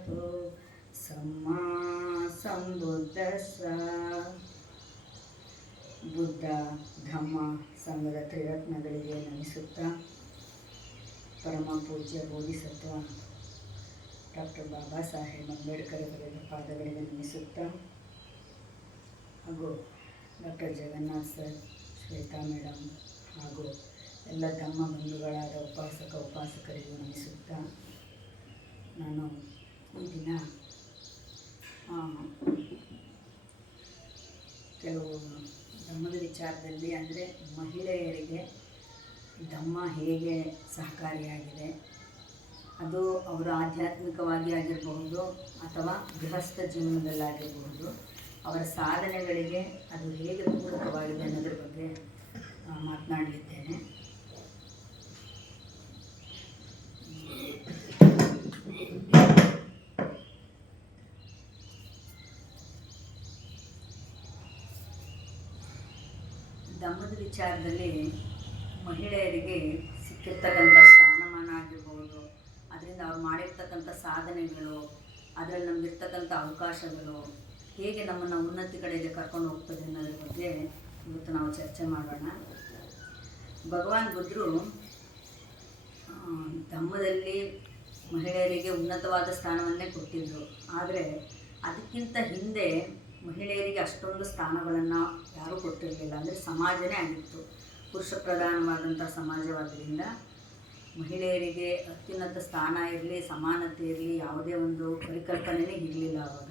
ವರಹತು ಸಮ್ಮಾ ಸಂಬುದ್ಧಸ್ಸ. ಬುದ್ಧ ಧಮ್ಮ ಸಂಘದ ತ್ರಿರತ್ನಗಳಿಗೆ ನಮಿಸುತ್ತಾ ಪರಮ ಪೂಜ್ಯ ಬೋಧಿಸತ್ವ ಡಾಕ್ಟರ್ ಬಾಬಾ ಸಾಹೇಬ್ ಅಂಬೇಡ್ಕರ್ ಅವರ ಪಾದಗಳಿಗೆ ನಮಿಸುತ್ತಾ ಹಾಗೂ doctor Jagannath sir, Shweta madam ಹಾಗೂ ಎಲ್ಲ ಧಮ್ಮ ಬಂಧುಗಳಾದ ಉಪಾಸಕರಿಗೂ ನಮಿಸುತ್ತಾ ನಾನು ಈ ದಿನ ಕೆಲವು ಧಮ್ಮದ ವಿಚಾರದಲ್ಲಿ, ಅಂದರೆ ಮಹಿಳೆಯರಿಗೆ ಧಮ್ಮ ಹೇಗೆ ಸಹಕಾರಿಯಾಗಿದೆ, ಅದು ಅವರ ಆಧ್ಯಾತ್ಮಿಕವಾಗಿ ಆಗಿರಬಹುದು ಅಥವಾ ಗೃಹಸ್ಥ ಜೀವನದಲ್ಲಾಗಿರಬಹುದು, ಅವರ ಸಾಧನೆಗಳಿಗೆ ಅದು ಹೇಗೆ ಪೂರಕವಾಗಿದೆ ಅನ್ನೋದ್ರ ಬಗ್ಗೆ ಮಾತನಾಡಲಿದ್ದೇನೆ. ಧಮ್ಮದ ವಿಚಾರದಲ್ಲಿ ಮಹಿಳೆಯರಿಗೆ ಸಿಕ್ಕಿರ್ತಕ್ಕಂಥ ಸ್ಥಾನಮಾನ ಆಗಿರ್ಬೋದು, ಅದರಿಂದ ಅವ್ರು ಮಾಡಿರ್ತಕ್ಕಂಥ ಸಾಧನೆಗಳು, ಅದರಲ್ಲಿ ನಮಗಿರ್ತಕ್ಕಂಥ ಅವಕಾಶಗಳು ಹೇಗೆ ನಮ್ಮನ್ನು ಉನ್ನತಿ ಕಡೆಗೆ ಕರ್ಕೊಂಡು ಹೋಗ್ತದೆ ಅನ್ನೋದ್ರ ಬಗ್ಗೆ ಇವತ್ತು ನಾವು ಚರ್ಚೆ ಮಾಡೋಣ. ಭಗವಾನ್ ಬುದ್ಧರು ಧಮ್ಮದಲ್ಲಿ ಮಹಿಳೆಯರಿಗೆ ಉನ್ನತವಾದ ಸ್ಥಾನವನ್ನೇ ಕೊಟ್ಟಿದ್ದರು. ಆದರೆ ಅದಕ್ಕಿಂತ ಹಿಂದೆ ಮಹಿಳೆಯರಿಗೆ ಅಷ್ಟೊಂದು ಸ್ಥಾನಗಳನ್ನು ಯಾರೂ ಕೊಟ್ಟಿರಲಿಲ್ಲ. ಅಂದರೆ ಸಮಾಜನೇ ಆಗಿತ್ತು, ಪುರುಷ ಪ್ರಧಾನವಾದಂಥ ಸಮಾಜವಾದ್ದರಿಂದ ಮಹಿಳೆಯರಿಗೆ ಅತ್ಯುನ್ನತ ಸ್ಥಾನ ಇರಲಿ, ಸಮಾನತೆ ಇರಲಿ, ಯಾವುದೇ ಒಂದು ಪರಿಕಲ್ಪನೆಯೇ ಇರಲಿಲ್ಲ ಆವಾಗ.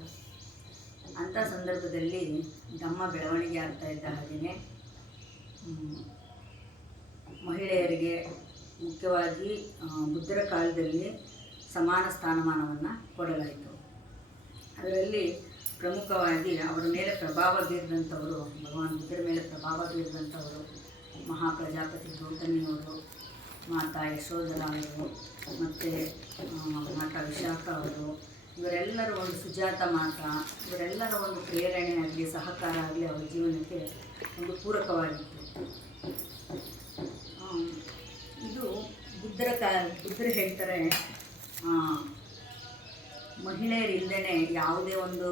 ಅಂಥ ಸಂದರ್ಭದಲ್ಲಿ ಧಮ್ಮ ಬೆಳವಣಿಗೆ ಆಗ್ತಾ ಇದ್ದ ಹಾಗೆಯೇ ಮಹಿಳೆಯರಿಗೆ ಮುಖ್ಯವಾಗಿ ಬುದ್ಧರ ಕಾಲದಲ್ಲಿ ಸಮಾನ ಸ್ಥಾನಮಾನವನ್ನು ಕೊಡಲಾಯಿತು. ಅದರಲ್ಲಿ ಪ್ರಮುಖವಾಗಿ ಅವರ ಮೇಲೆ ಪ್ರಭಾವ ಬೀರಿದಂಥವರು, ಭಗವಾನ್ ಬುದ್ಧರ ಮೇಲೆ ಪ್ರಭಾವ ಬೀರಿದಂಥವರು ಮಹಾಪ್ರಜಾಪತಿ ಗೌತಮಿಯವರು, ಮಾತಾ ಯಶೋಧರ ಅವರು, ಮತ್ತು ಮಾತಾ ವಿಶಾಖ ಅವರು, ಇವರೆಲ್ಲರ ಒಂದು ಸುಜಾತ ಮಾತಾ, ಇವರೆಲ್ಲರ ಒಂದು ಪ್ರೇರಣೆ ಆಗಲಿ, ಸಹಕಾರ ಆಗಲಿ ಅವರ ಜೀವನಕ್ಕೆ ಒಂದು ಪೂರಕವಾಗಿತ್ತು. ಇದು ಬುದ್ಧರು ಹೇಳ್ತಾರೆ, ಮಹಿಳೆಯರಿಲ್ಲದೇ ಯಾವುದೇ ಒಂದು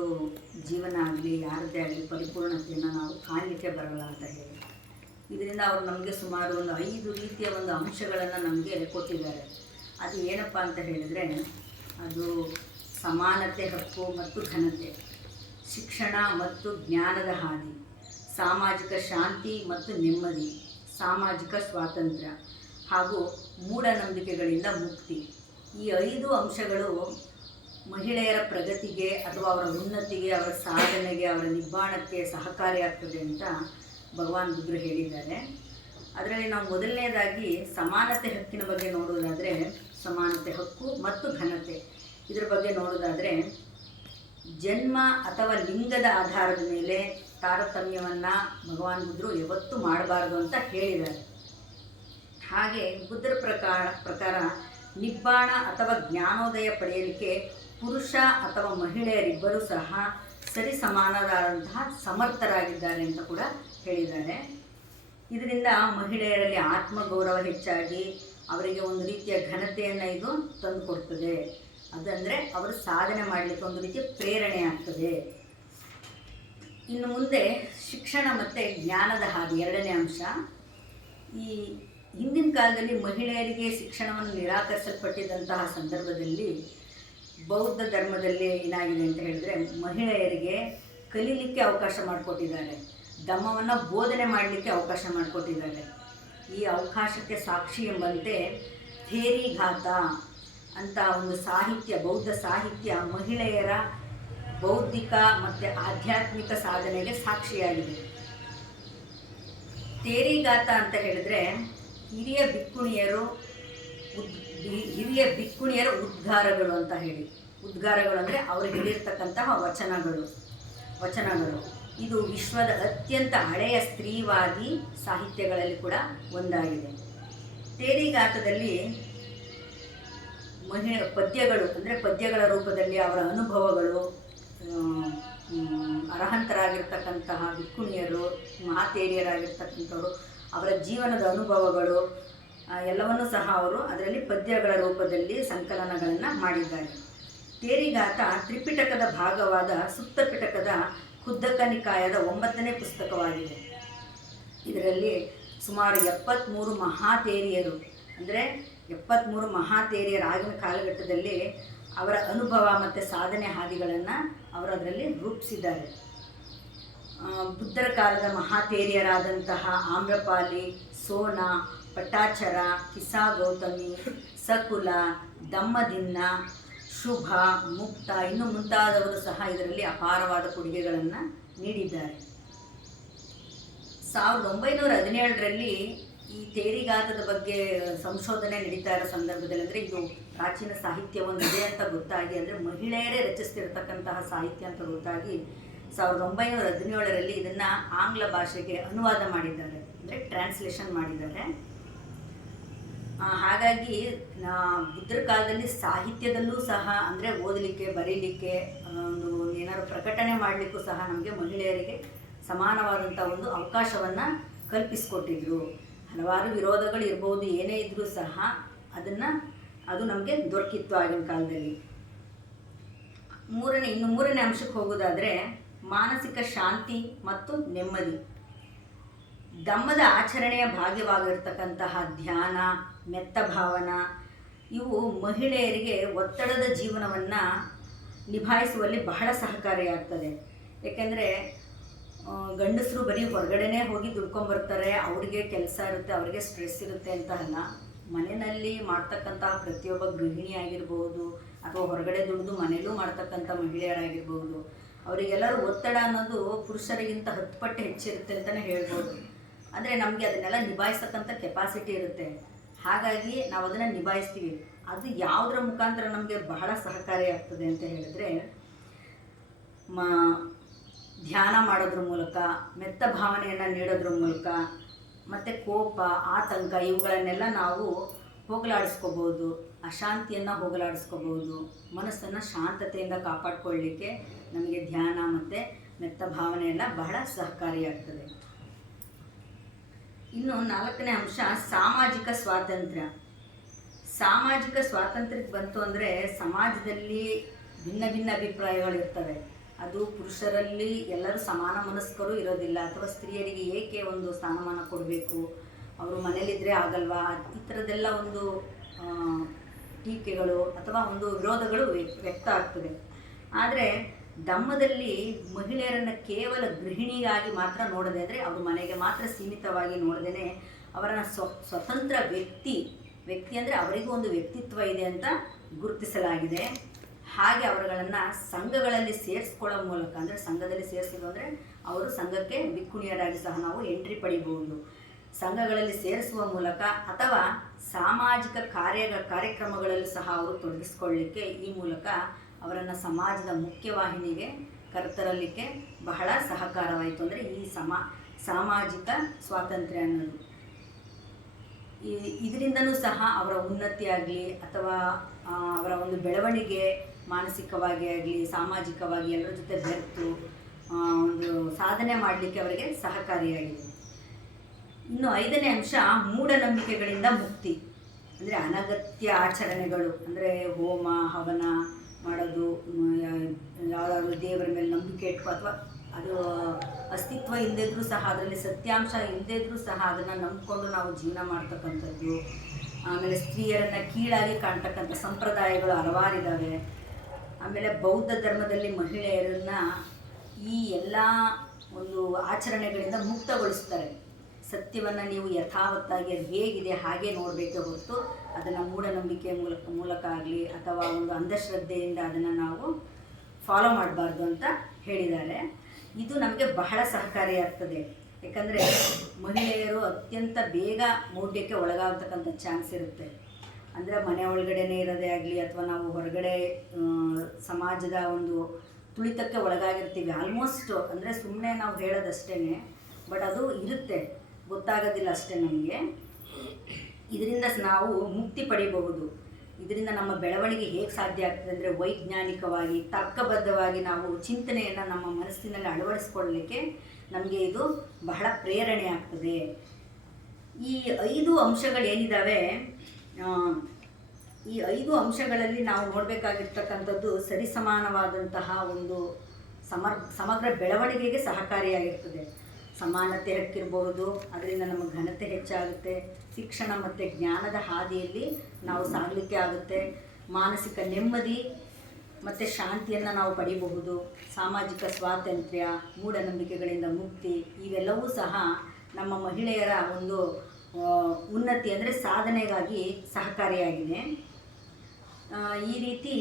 ಜೀವನ ಆಗಲಿ, ಯಾರದ್ದೇ ಆಗಲಿ ಪರಿಪೂರ್ಣತೆಯನ್ನು ನಾವು ಕಾಣಲಿಕ್ಕೆ ಬರಲ್ಲ ಅಂತ ಹೇಳಿ. ಇದರಿಂದ ಅವರು ನಮಗೆ ಸುಮಾರು ಒಂದು 5 ರೀತಿಯ ಒಂದು ಅಂಶಗಳನ್ನು ನಮಗೆ ಕೊಟ್ಟಿದ್ದಾರೆ. ಅದು ಏನಪ್ಪ ಅಂತ ಹೇಳಿದರೆ, ಅದು ಸಮಾನತೆ, ಹಕ್ಕು ಮತ್ತು ಘನತೆ, ಶಿಕ್ಷಣ ಮತ್ತು ಜ್ಞಾನದ ಹಾದಿ, ಸಾಮಾಜಿಕ ಶಾಂತಿ ಮತ್ತು ನೆಮ್ಮದಿ, ಸಾಮಾಜಿಕ ಸ್ವಾತಂತ್ರ್ಯ ಹಾಗೂ ಮೂಢನಂಬಿಕೆಗಳಿಂದ ಮುಕ್ತಿ. ಈ 5 ಅಂಶಗಳು ಮಹಿಳೆಯರ ಪ್ರಗತಿಗೆ ಅಥವಾ ಅವರ ಉನ್ನತಿಗೆ, ಅವರ ಸಾಧನೆಗೆ, ಅವರ ನಿರ್ಮಾಣಕ್ಕೆ ಸಹಕಾರಿಯಾಗ್ತದೆ ಅಂತ ಭಗವಾನ್ ಬುದ್ಧರು ಹೇಳಿದ್ದಾರೆ. ಅದರಲ್ಲಿ ನಾವು ಮೊದಲನೇದಾಗಿ ಸಮಾನತೆ ಹಕ್ಕಿನ ಬಗ್ಗೆ ನೋಡೋದಾದರೆ, ಸಮಾನತೆ ಹಕ್ಕು ಮತ್ತು ಘನತೆ ಇದರ ಬಗ್ಗೆ ನೋಡೋದಾದರೆ, ಜನ್ಮ ಅಥವಾ ಲಿಂಗದ ಆಧಾರದ ಮೇಲೆ ತಾರತಮ್ಯವನ್ನು ಭಗವಾನ್ ಬುದ್ಧರು ಯಾವತ್ತೂ ಮಾಡಬಾರ್ದು ಅಂತ ಹೇಳಿದ್ದಾರೆ. ಹಾಗೆ ಬುದ್ಧರ ಪ್ರಕಾರ ನಿಬ್ಬಾಣ ಅಥವಾ ಜ್ಞಾನೋದಯ ಪಡೆಯಲಿಕ್ಕೆ ಪುರುಷ ಅಥವಾ ಮಹಿಳೆಯರಿಬ್ಬರೂ ಸಹ ಸರಿ ಸಮಾನರಾದಂತಹ ಸಮರ್ಥರಾಗಿದ್ದಾರೆ ಅಂತ ಕೂಡ ಹೇಳಿದ್ದಾರೆ. ಇದರಿಂದ ಮಹಿಳೆಯರಲ್ಲಿ ಆತ್ಮಗೌರವ ಹೆಚ್ಚಾಗಿ ಅವರಿಗೆ ಒಂದು ರೀತಿಯ ಘನತೆಯನ್ನು ಇದು ತಂದುಕೊಡ್ತದೆ. ಅದಂದರೆ ಅವರು ಸಾಧನೆ ಮಾಡಲಿಕ್ಕೆ ಒಂದು ರೀತಿಯ ಪ್ರೇರಣೆ ಆಗ್ತದೆ. ಇನ್ನು ಮುಂದೆ ಶಿಕ್ಷಣ ಮತ್ತು ಜ್ಞಾನದ ಹಾದಿ, ಎರಡನೇ ಅಂಶ. ಈ ಹಿಂದಿನ ಕಾಲದಲ್ಲಿ ಮಹಿಳೆಯರಿಗೆ ಶಿಕ್ಷಣವನ್ನು ನಿರಾಕರಿಸಲ್ಪಟ್ಟಿದ್ದಂತಹ ಸಂದರ್ಭದಲ್ಲಿ ಬೌದ್ಧ ಧರ್ಮದಲ್ಲಿ ಏನಾಗಿದೆ ಅಂತ ಹೇಳಿದ್ರೆ, ಮಹಿಳೆಯರಿಗೆ ಕಲೀಲಿಕ್ಕೆ ಅವಕಾಶ ಮಾಡಿಕೊಟ್ಟಿದ್ದಾರೆ, ಧಮ್ಮವನ್ನು ಬೋಧನೆ ಮಾಡಲಿಕ್ಕೆ ಅವಕಾಶ ಮಾಡಿಕೊಟ್ಟಿದ್ದಾರೆ. ಈ ಅವಕಾಶಕ್ಕೆ ಸಾಕ್ಷಿ ಎಂಬಂತೆ ಥೇರಿಘಾತ ಅಂತ ಒಂದು ಸಾಹಿತ್ಯ, ಬೌದ್ಧ ಸಾಹಿತ್ಯ ಮಹಿಳೆಯರ ಬೌದ್ಧಿಕ ಮತ್ತು ಆಧ್ಯಾತ್ಮಿಕ ಸಾಧನೆಗೆ ಸಾಕ್ಷಿಯಾಗಿದೆ. ಥೇರಿಘಾತ ಅಂತ ಹೇಳಿದರೆ ಹಿರಿಯ ಭಿಕ್ಕುಣಿಯರ ಉದ್ಗಾರಗಳು ಅಂತ ಹೇಳಿ. ಉದ್ಗಾರಗಳು ಅಂದರೆ ಅವರು ಹೇಳಿರ್ತಕ್ಕಂತಹ ವಚನಗಳು. ಇದು ವಿಶ್ವದ ಅತ್ಯಂತ ಹಳೆಯ ಸ್ತ್ರೀವಾದಿ ಸಾಹಿತ್ಯಗಳಲ್ಲಿ ಕೂಡ ಒಂದಾಗಿದೆ. ಥೇರಿಘಾತದಲ್ಲಿ ಪದ್ಯಗಳು, ಅಂದರೆ ಪದ್ಯಗಳ ರೂಪದಲ್ಲಿ ಅವರ ಅನುಭವಗಳು, ಅರ್ಹಂತರಾಗಿರ್ತಕ್ಕಂತಹ ಭಿಕ್ಕುಣಿಯರು, ಮಹಾತೇರಿಯರಾಗಿರ್ತಕ್ಕಂಥವರು ಅವರ ಜೀವನದ ಅನುಭವಗಳು ಎಲ್ಲವನ್ನೂ ಸಹ ಅವರು ಅದರಲ್ಲಿ ಪದ್ಯಗಳ ರೂಪದಲ್ಲಿ ಸಂಕಲನಗಳನ್ನು ಮಾಡಿದ್ದಾರೆ. ತೇರಿಗಾತ ತ್ರಿಪಿಟಕದ ಭಾಗವಾದ ಸುತ್ತಪಿಟಕದ ಖುದ್ದಕ ನಿಕಾಯದ 9ನೇ ಪುಸ್ತಕವಾಗಿದೆ. ಇದರಲ್ಲಿ ಸುಮಾರು 73 ಮಹಾತೇರಿಯರು, ಅಂದರೆ 73 ಮಹಾತೇರಿಯರ ಆಗಿನ ಕಾಲಘಟ್ಟದಲ್ಲಿ ಅವರ ಅನುಭವ ಮತ್ತು ಸಾಧನೆ ಹಾದಿಗಳನ್ನು ಅವರು ಅದರಲ್ಲಿ ರೂಪಿಸಿದ್ದಾರೆ. ಬುದ್ಧರ ಕಾಲದ ಮಹಾತೇರಿಯರಾದಂತಹ ಆಮ್ರಪಾಲಿ, ಸೋನ, ಪಟ್ಟಾಚರ, ಕಿಸಾ ಗೌತಮಿ, ಸಕುಲ, ದಮ್ಮದಿನ್ನ, ಶುಭ, ಮುಕ್ತ ಇನ್ನು ಮುಂತಾದವರು ಸಹ ಇದರಲ್ಲಿ ಅಪಾರವಾದ ಕೊಡುಗೆಗಳನ್ನು ನೀಡಿದ್ದಾರೆ. 1917ರಲ್ಲಿ ಈ ತೇರಿಗಾತದ ಬಗ್ಗೆ ಸಂಶೋಧನೆ ನಡೀತಾ ಇರೋ ಸಂದರ್ಭದಲ್ಲಿ, ಅಂದರೆ ಇದು ಪ್ರಾಚೀನ ಸಾಹಿತ್ಯ ಒಂದಿದೆ ಅಂತ ಗೊತ್ತಾಗಿ, ಅಂದರೆ ಮಹಿಳೆಯರೇ ರಚಿಸ್ತಿರ್ತಕ್ಕಂತಹ ಸಾಹಿತ್ಯ ಅಂತ ಗೊತ್ತಾಗಿ 1917ರಲ್ಲಿ ಇದನ್ನು ಆಂಗ್ಲ ಭಾಷೆಗೆ ಅನುವಾದ ಮಾಡಿದ್ದಾರೆ, ಅಂದರೆ ಟ್ರಾನ್ಸ್ಲೇಷನ್ ಮಾಡಿದ್ದಾರೆ. ಹಾಗಾಗಿ ಬುದ್ಧರ ಕಾಲದಲ್ಲಿ ಸಾಹಿತ್ಯದಲ್ಲೂ ಸಹ, ಅಂದರೆ ಓದಲಿಕ್ಕೆ ಬರೀಲಿಕ್ಕೆ ಒಂದು ಏನಾದ್ರು ಪ್ರಕಟಣೆ ಮಾಡಲಿಕ್ಕೂ ಸಹ ನಮಗೆ ಮಹಿಳೆಯರಿಗೆ ಸಮಾನವಾದಂಥ ಒಂದು ಅವಕಾಶವನ್ನು ಕಲ್ಪಿಸಿಕೊಟ್ಟಿದ್ರು. ಹಲವಾರು ವಿರೋಧಗಳು ಇರ್ಬೋದು, ಏನೇ ಇದ್ದರೂ ಸಹ ಅದು ನಮಗೆ ದೊರಕಿತ್ತು ಆಗಿನ ಕಾಲದಲ್ಲಿ. ಮೂರನೇ ಅಂಶಕ್ಕೆ ಹೋಗೋದಾದರೆ ಮಾನಸಿಕ ಶಾಂತಿ ಮತ್ತು ನೆಮ್ಮದಿ. ಧಮ್ಮದ ಆಚರಣೆಯ ಭಾಗ್ಯವಾಗಿರ್ತಕ್ಕಂತಹ ಧ್ಯಾನ, ಮೆತ್ತ ಭಾವನ ಇವು ಮಹಿಳೆಯರಿಗೆ ಒತ್ತಡದ ಜೀವನವನ್ನು ನಿಭಾಯಿಸುವಲ್ಲಿ ಬಹಳ ಸಹಕಾರಿಯಾಗ್ತದೆ. ಏಕೆಂದರೆ ಗಂಡಸರು ಬರೀ ಹೊರಗಡೆನೇ ಹೋಗಿ ದುಡ್ಕೊಂಬರ್ತಾರೆ, ಅವ್ರಿಗೆ ಕೆಲಸ ಇರುತ್ತೆ, ಅವ್ರಿಗೆ ಸ್ಟ್ರೆಸ್ ಇರುತ್ತೆ ಅಂತ ಅಲ್ಲ. ಮನೆಯಲ್ಲಿ ಮಾಡ್ತಕ್ಕಂತಹ ಪ್ರತಿಯೊಬ್ಬ ಗೃಹಿಣಿ ಆಗಿರ್ಬೋದು, ಅಥವಾ ಹೊರಗಡೆ ದುಡಿದು ಮನೆಯಲ್ಲೂ ಮಾಡ್ತಕ್ಕಂಥ ಮಹಿಳೆಯರಾಗಿರ್ಬೋದು, ಅವರಿಗೆಲ್ಲರೂ ಒತ್ತಡ ಅನ್ನೋದು ಪುರುಷರಿಗಿಂತ 10 ಪಟ್ಟು ಹೆಚ್ಚಿರುತ್ತೆ ಅಂತಲೇ ಹೇಳ್ಬೋದು. ಅಂದರೆ ನಮಗೆ ಅದನ್ನೆಲ್ಲ ನಿಭಾಯಿಸ್ತಕ್ಕಂಥ ಕೆಪಾಸಿಟಿ ಇರುತ್ತೆ. ಹಾಗಾಗಿ ನಾವು ಅದನ್ನು ನಿಭಾಯಿಸ್ತೀವಿ. ಅದು ಯಾವುದರ ಮುಖಾಂತರ ನಮಗೆ ಬಹಳ ಸಹಕಾರಿಯಾಗ್ತದೆ ಅಂತ ಹೇಳಿದ್ರೆ, ಧ್ಯಾನ ಮಾಡೋದ್ರ ಮೂಲಕ, ಮೆತ್ತ ಭಾವನೆಯನ್ನು ನೀಡೋದ್ರ ಮೂಲಕ, ಮತ್ತು ಕೋಪ, ಆತಂಕ ಇವುಗಳನ್ನೆಲ್ಲ ನಾವು ಹೋಗಲಾಡಿಸ್ಕೋಬೋದು, ಅಶಾಂತಿಯನ್ನು ಹೋಗಲಾಡಿಸ್ಕೋಬೋದು. ಮನಸ್ಸನ್ನು ಶಾಂತತೆಯಿಂದ ಕಾಪಾಡಿಕೊಳ್ಳಲಿಕ್ಕೆ ನಮಗೆ ಧ್ಯಾನ ಮತ್ತು ಮೆತ್ತ ಭಾವನೆ ಎಲ್ಲ ಬಹಳ ಸಹಕಾರಿಯಾಗ್ತದೆ. ಇನ್ನು 4ನೇ ಅಂಶ ಸಾಮಾಜಿಕ ಸ್ವಾತಂತ್ರ್ಯ. ಸಾಮಾಜಿಕ ಸ್ವಾತಂತ್ರ್ಯಕ್ಕೆ ಬಂತು ಅಂದರೆ ಸಮಾಜದಲ್ಲಿ ಭಿನ್ನ ಭಿನ್ನ ಅಭಿಪ್ರಾಯಗಳಿರ್ತವೆ. ಅದು ಪುರುಷರಲ್ಲಿ ಎಲ್ಲರೂ ಸಮಾನ ಮನಸ್ಕರು ಇರೋದಿಲ್ಲ, ಅಥವಾ ಸ್ತ್ರೀಯರಿಗೆ ಏಕೆ ಒಂದು ಸ್ಥಾನಮಾನ ಕೊಡಬೇಕು, ಅವರು ಮನೇಲಿದ್ದರೆ ಆಗಲ್ವಾ, ಈ ಥರದ್ದೆಲ್ಲ ಒಂದು ಟೀಕೆಗಳು ಅಥವಾ ಒಂದು ವಿರೋಧಗಳು ವ್ಯಕ್ತ ಆಗ್ತದೆ. ಆದರೆ ಧಮ್ಮದಲ್ಲಿ ಮಹಿಳೆಯರನ್ನು ಕೇವಲ ಗೃಹಿಣಿಯಾಗಿ ಮಾತ್ರ ನೋಡದೆ, ಅಂದರೆ ಅವರು ಮನೆಗೆ ಮಾತ್ರ ಸೀಮಿತವಾಗಿ ನೋಡದೇ ಅವರನ್ನು ಸ್ವತಂತ್ರ ವ್ಯಕ್ತಿ ಅಂದರೆ ಅವರಿಗೂ ಒಂದು ವ್ಯಕ್ತಿತ್ವ ಇದೆ ಅಂತ ಗುರುತಿಸಲಾಗಿದೆ. ಹಾಗೆ ಅವರುಗಳನ್ನು ಸಂಘಗಳಲ್ಲಿ ಸೇರಿಸ್ಕೊಳ್ಳೋ ಮೂಲಕ, ಅಂದರೆ ಸಂಘದಲ್ಲಿ ಸೇರಿಸೋದು ಅಂದರೆ ಅವರು ಸಂಘಕ್ಕೆ ಬಿಕ್ಕುಣಿಯರಾಗಿ ಸಹ ನಾವು ಎಂಟ್ರಿ ಪಡಿಬಹುದು. ಸಂಘಗಳಲ್ಲಿ ಸೇರಿಸುವ ಮೂಲಕ ಅಥವಾ ಸಾಮಾಜಿಕ ಕಾರ್ಯಕ್ರಮಗಳಲ್ಲಿ ಸಹ ಅವರು ತೊಡಗಿಸ್ಕೊಳ್ಳಿಕ್ಕೆ ಈ ಮೂಲಕ ಅವರನ್ನು ಸಮಾಜದ ಮುಖ್ಯವಾಹಿನಿಗೆ ಕರೆತರಲಿಕ್ಕೆ ಬಹಳ ಸಹಕಾರವಾಯಿತು. ಅಂದರೆ ಈ ಸಾಮಾಜಿಕ ಸ್ವಾತಂತ್ರ್ಯ ಅನ್ನೋದು ಇದರಿಂದನೂ ಸಹ ಅವರ ಉನ್ನತಿ ಆಗಲಿ ಅಥವಾ ಅವರ ಒಂದು ಬೆಳವಣಿಗೆ ಮಾನಸಿಕವಾಗಿ ಆಗಲಿ ಸಾಮಾಜಿಕವಾಗಿ ಎಲ್ಲರ ಜೊತೆ ಬೆರೆತು ಒಂದು ಸಾಧನೆ ಮಾಡಲಿಕ್ಕೆ ಅವರಿಗೆ ಸಹಕಾರಿಯಾಗಿದೆ. ಇನ್ನು 5ನೇ ಅಂಶ ಮೂಢನಂಬಿಕೆಗಳಿಂದ ಮುಕ್ತಿ. ಅಂದರೆ ಅನಗತ್ಯ ಆಚರಣೆಗಳು, ಅಂದರೆ ಹೋಮ ಹವನ ಮಾಡೋದು, ಯಾವುದಾದ್ರೂ ದೇವರ ಮೇಲೆ ನಂಬಿಕೆ ಇಟ್ಟು ಅಥವಾ ಅದು ಅಸ್ತಿತ್ವ ಇಲ್ಲದಿದ್ರೂ ಸಹ ಅದರಲ್ಲಿ ಸತ್ಯಾಂಶ ಇಲ್ಲದಿದ್ರೂ ಸಹ ಅದನ್ನು ನಂಬಿಕೊಂಡು ನಾವು ಜೀವನ ಮಾಡ್ತಕ್ಕಂಥದ್ದು. ಆಮೇಲೆ ಸ್ತ್ರೀಯರನ್ನು ಕೀಳಾಗಿ ಕಾಣ್ತಕ್ಕಂಥ ಸಂಪ್ರದಾಯಗಳು ಹಲವಾರಿದ್ದಾವೆ. ಆಮೇಲೆ ಬೌದ್ಧ ಧರ್ಮದಲ್ಲಿ ಮಹಿಳೆಯರನ್ನು ಈ ಎಲ್ಲ ಒಂದು ಆಚರಣೆಗಳಿಂದ ಮುಕ್ತಗೊಳಿಸ್ತಾರೆ. ಸತ್ಯವನ್ನು ನೀವು ಯಥಾವತ್ತಾಗಿ ಅದು ಹೇಗಿದೆ ಹಾಗೆ ನೋಡಬೇಕೇ ಹೊರತು ಅದನ್ನು ಮೂಢನಂಬಿಕೆ ಮೂಲಕ ಆಗಲಿ ಅಥವಾ ಒಂದು ಅಂಧಶ್ರದ್ಧೆಯಿಂದ ಅದನ್ನು ನಾವು ಫಾಲೋ ಮಾಡಬಾರ್ದು ಅಂತ ಹೇಳಿದ್ದಾರೆ. ಇದು ನಮಗೆ ಬಹಳ ಸಹಕಾರಿಯಾಗ್ತದೆ. ಯಾಕಂದರೆ ಮಹಿಳೆಯರು ಅತ್ಯಂತ ಬೇಗ ಮೌಢ್ಯಕ್ಕೆ ಒಳಗಾಗತಕ್ಕಂಥ ಚಾನ್ಸ್ ಇರುತ್ತೆ. ಅಂದರೆ ಮನೆ ಒಳಗಡೆನೇ ಇರೋದೇ ಆಗಲಿ ಅಥವಾ ನಾವು ಹೊರಗಡೆ ಸಮಾಜದ ಒಂದು ತುಳಿತಕ್ಕೆ ಒಳಗಾಗಿರ್ತೀವಿ ಆಲ್ಮೋಸ್ಟ್. ಅಂದರೆ ಸುಮ್ಮನೆ ನಾವು ಹೇಳೋದಷ್ಟೇ, ಬಟ್ ಅದು ಇರುತ್ತೆ, ಗೊತ್ತಾಗೋದಿಲ್ಲ ಅಷ್ಟೇ ನಮಗೆ. ಇದರಿಂದ ನಾವು ಮುಕ್ತಿ ಪಡಿಬಹುದು. ಇದರಿಂದ ನಮ್ಮ ಬೆಳವಣಿಗೆ ಹೇಗೆ ಸಾಧ್ಯ ಆಗ್ತದೆ ಅಂದರೆ ವೈಜ್ಞಾನಿಕವಾಗಿ ತರ್ಕಬದ್ಧವಾಗಿ ನಾವು ಚಿಂತನೆಯನ್ನು ನಮ್ಮ ಮನಸ್ಸಿನಲ್ಲಿ ಅಳವಡಿಸ್ಕೊಳ್ಳಲಿಕ್ಕೆ ನಮಗೆ ಇದು ಬಹಳ ಪ್ರೇರಣೆ ಆಗ್ತದೆ. ಈ 5 ಅಂಶಗಳೇನಿದ್ದಾವೆ ಈ 5 ಅಂಶಗಳಲ್ಲಿ ನಾವು ನೋಡಬೇಕಾಗಿರ್ತಕ್ಕಂಥದ್ದು ಸರಿಸಮಾನವಾದಂತಹ ಒಂದು ಸಮಗ್ರ ಬೆಳವಣಿಗೆಗೆ ಸಹಕಾರಿಯಾಗಿರ್ತದೆ. ಸಮಾನತೆ ಹಕ್ಕಿರ್ಬೋದು, ಅದರಿಂದ ನಮಗೆ ಘನತೆ ಹೆಚ್ಚಾಗುತ್ತೆ. ಶಿಕ್ಷಣ ಮತ್ತು ಜ್ಞಾನದ ಹಾದಿಯಲ್ಲಿ ನಾವು ಸಾಗಲಿಕ್ಕೆ ಆಗುತ್ತೆ. ಮಾನಸಿಕ ನೆಮ್ಮದಿ ಮತ್ತು ಶಾಂತಿಯನ್ನು ನಾವು ಪಡಿಬಹುದು. ಸಾಮಾಜಿಕ ಸ್ವಾತಂತ್ರ್ಯ, ಮೂಢನಂಬಿಕೆಗಳಿಂದ ಮುಕ್ತಿ, ಇವೆಲ್ಲವೂ ಸಹ ನಮ್ಮ ಮಹಿಳೆಯರ ಒಂದು ಉನ್ನತಿ ಅಂದರೆ ಸಾಧನೆಗಾಗಿ ಸಹಕಾರಿಯಾಗಿದೆ. ಈ ರೀತಿ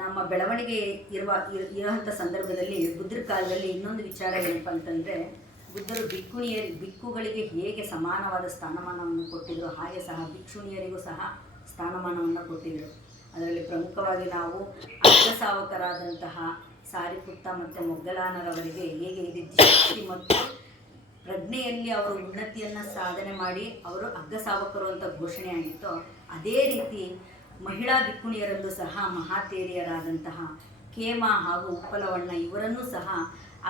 ನಮ್ಮ ಬೆಳವಣಿಗೆ ಇರುವಂಥ ಸಂದರ್ಭದಲ್ಲಿ ಬುದ್ಧರ ಕಾಲದಲ್ಲಿ ಇನ್ನೊಂದು ವಿಚಾರ ಏನಪ್ಪ ಅಂತಂದರೆ, ಬುದ್ಧರು ಭಿಕ್ಕುಗಳಿಗೆ ಹೇಗೆ ಸಮಾನವಾದ ಸ್ಥಾನಮಾನವನ್ನು ಕೊಟ್ಟಿದ್ರು, ಹಾಗೆ ಸಹ ಭಿಕ್ಷುಣಿಯರಿಗೂ ಸಹ ಸ್ಥಾನಮಾನವನ್ನು ಕೊಟ್ಟಿದ್ದರು. ಅದರಲ್ಲಿ ಪ್ರಮುಖವಾಗಿ ನಾವು ಅಗ್ರಸಾವಕರಾದಂತಹ ಸಾರಿಪುತ್ತ ಮತ್ತು ಮೊಗ್ಗಲಾನರವರಿಗೆ ಹೇಗೆ ರಿದ್ಧಿಶಕ್ತಿ ಮತ್ತು ಪ್ರಜ್ಞೆಯಲ್ಲಿ ಅವರು ಉನ್ನತಿಯನ್ನು ಸಾಧನೆ ಮಾಡಿ ಅವರು ಅಗ್ಗಸಾವಕರು ಅಂತ ಘೋಷಣೆಯಾಗಿತ್ತೋ, ಅದೇ ರೀತಿ ಮಹಿಳಾ ಭಿಕ್ಕುಣಿಯರಲ್ಲೂ ಸಹ ಮಹಾತೇರಿಯರಾದಂತಹ ಕೇಮ ಹಾಗೂ ಉಪ್ಪಲವಣ್ಣ ಇವರನ್ನೂ ಸಹ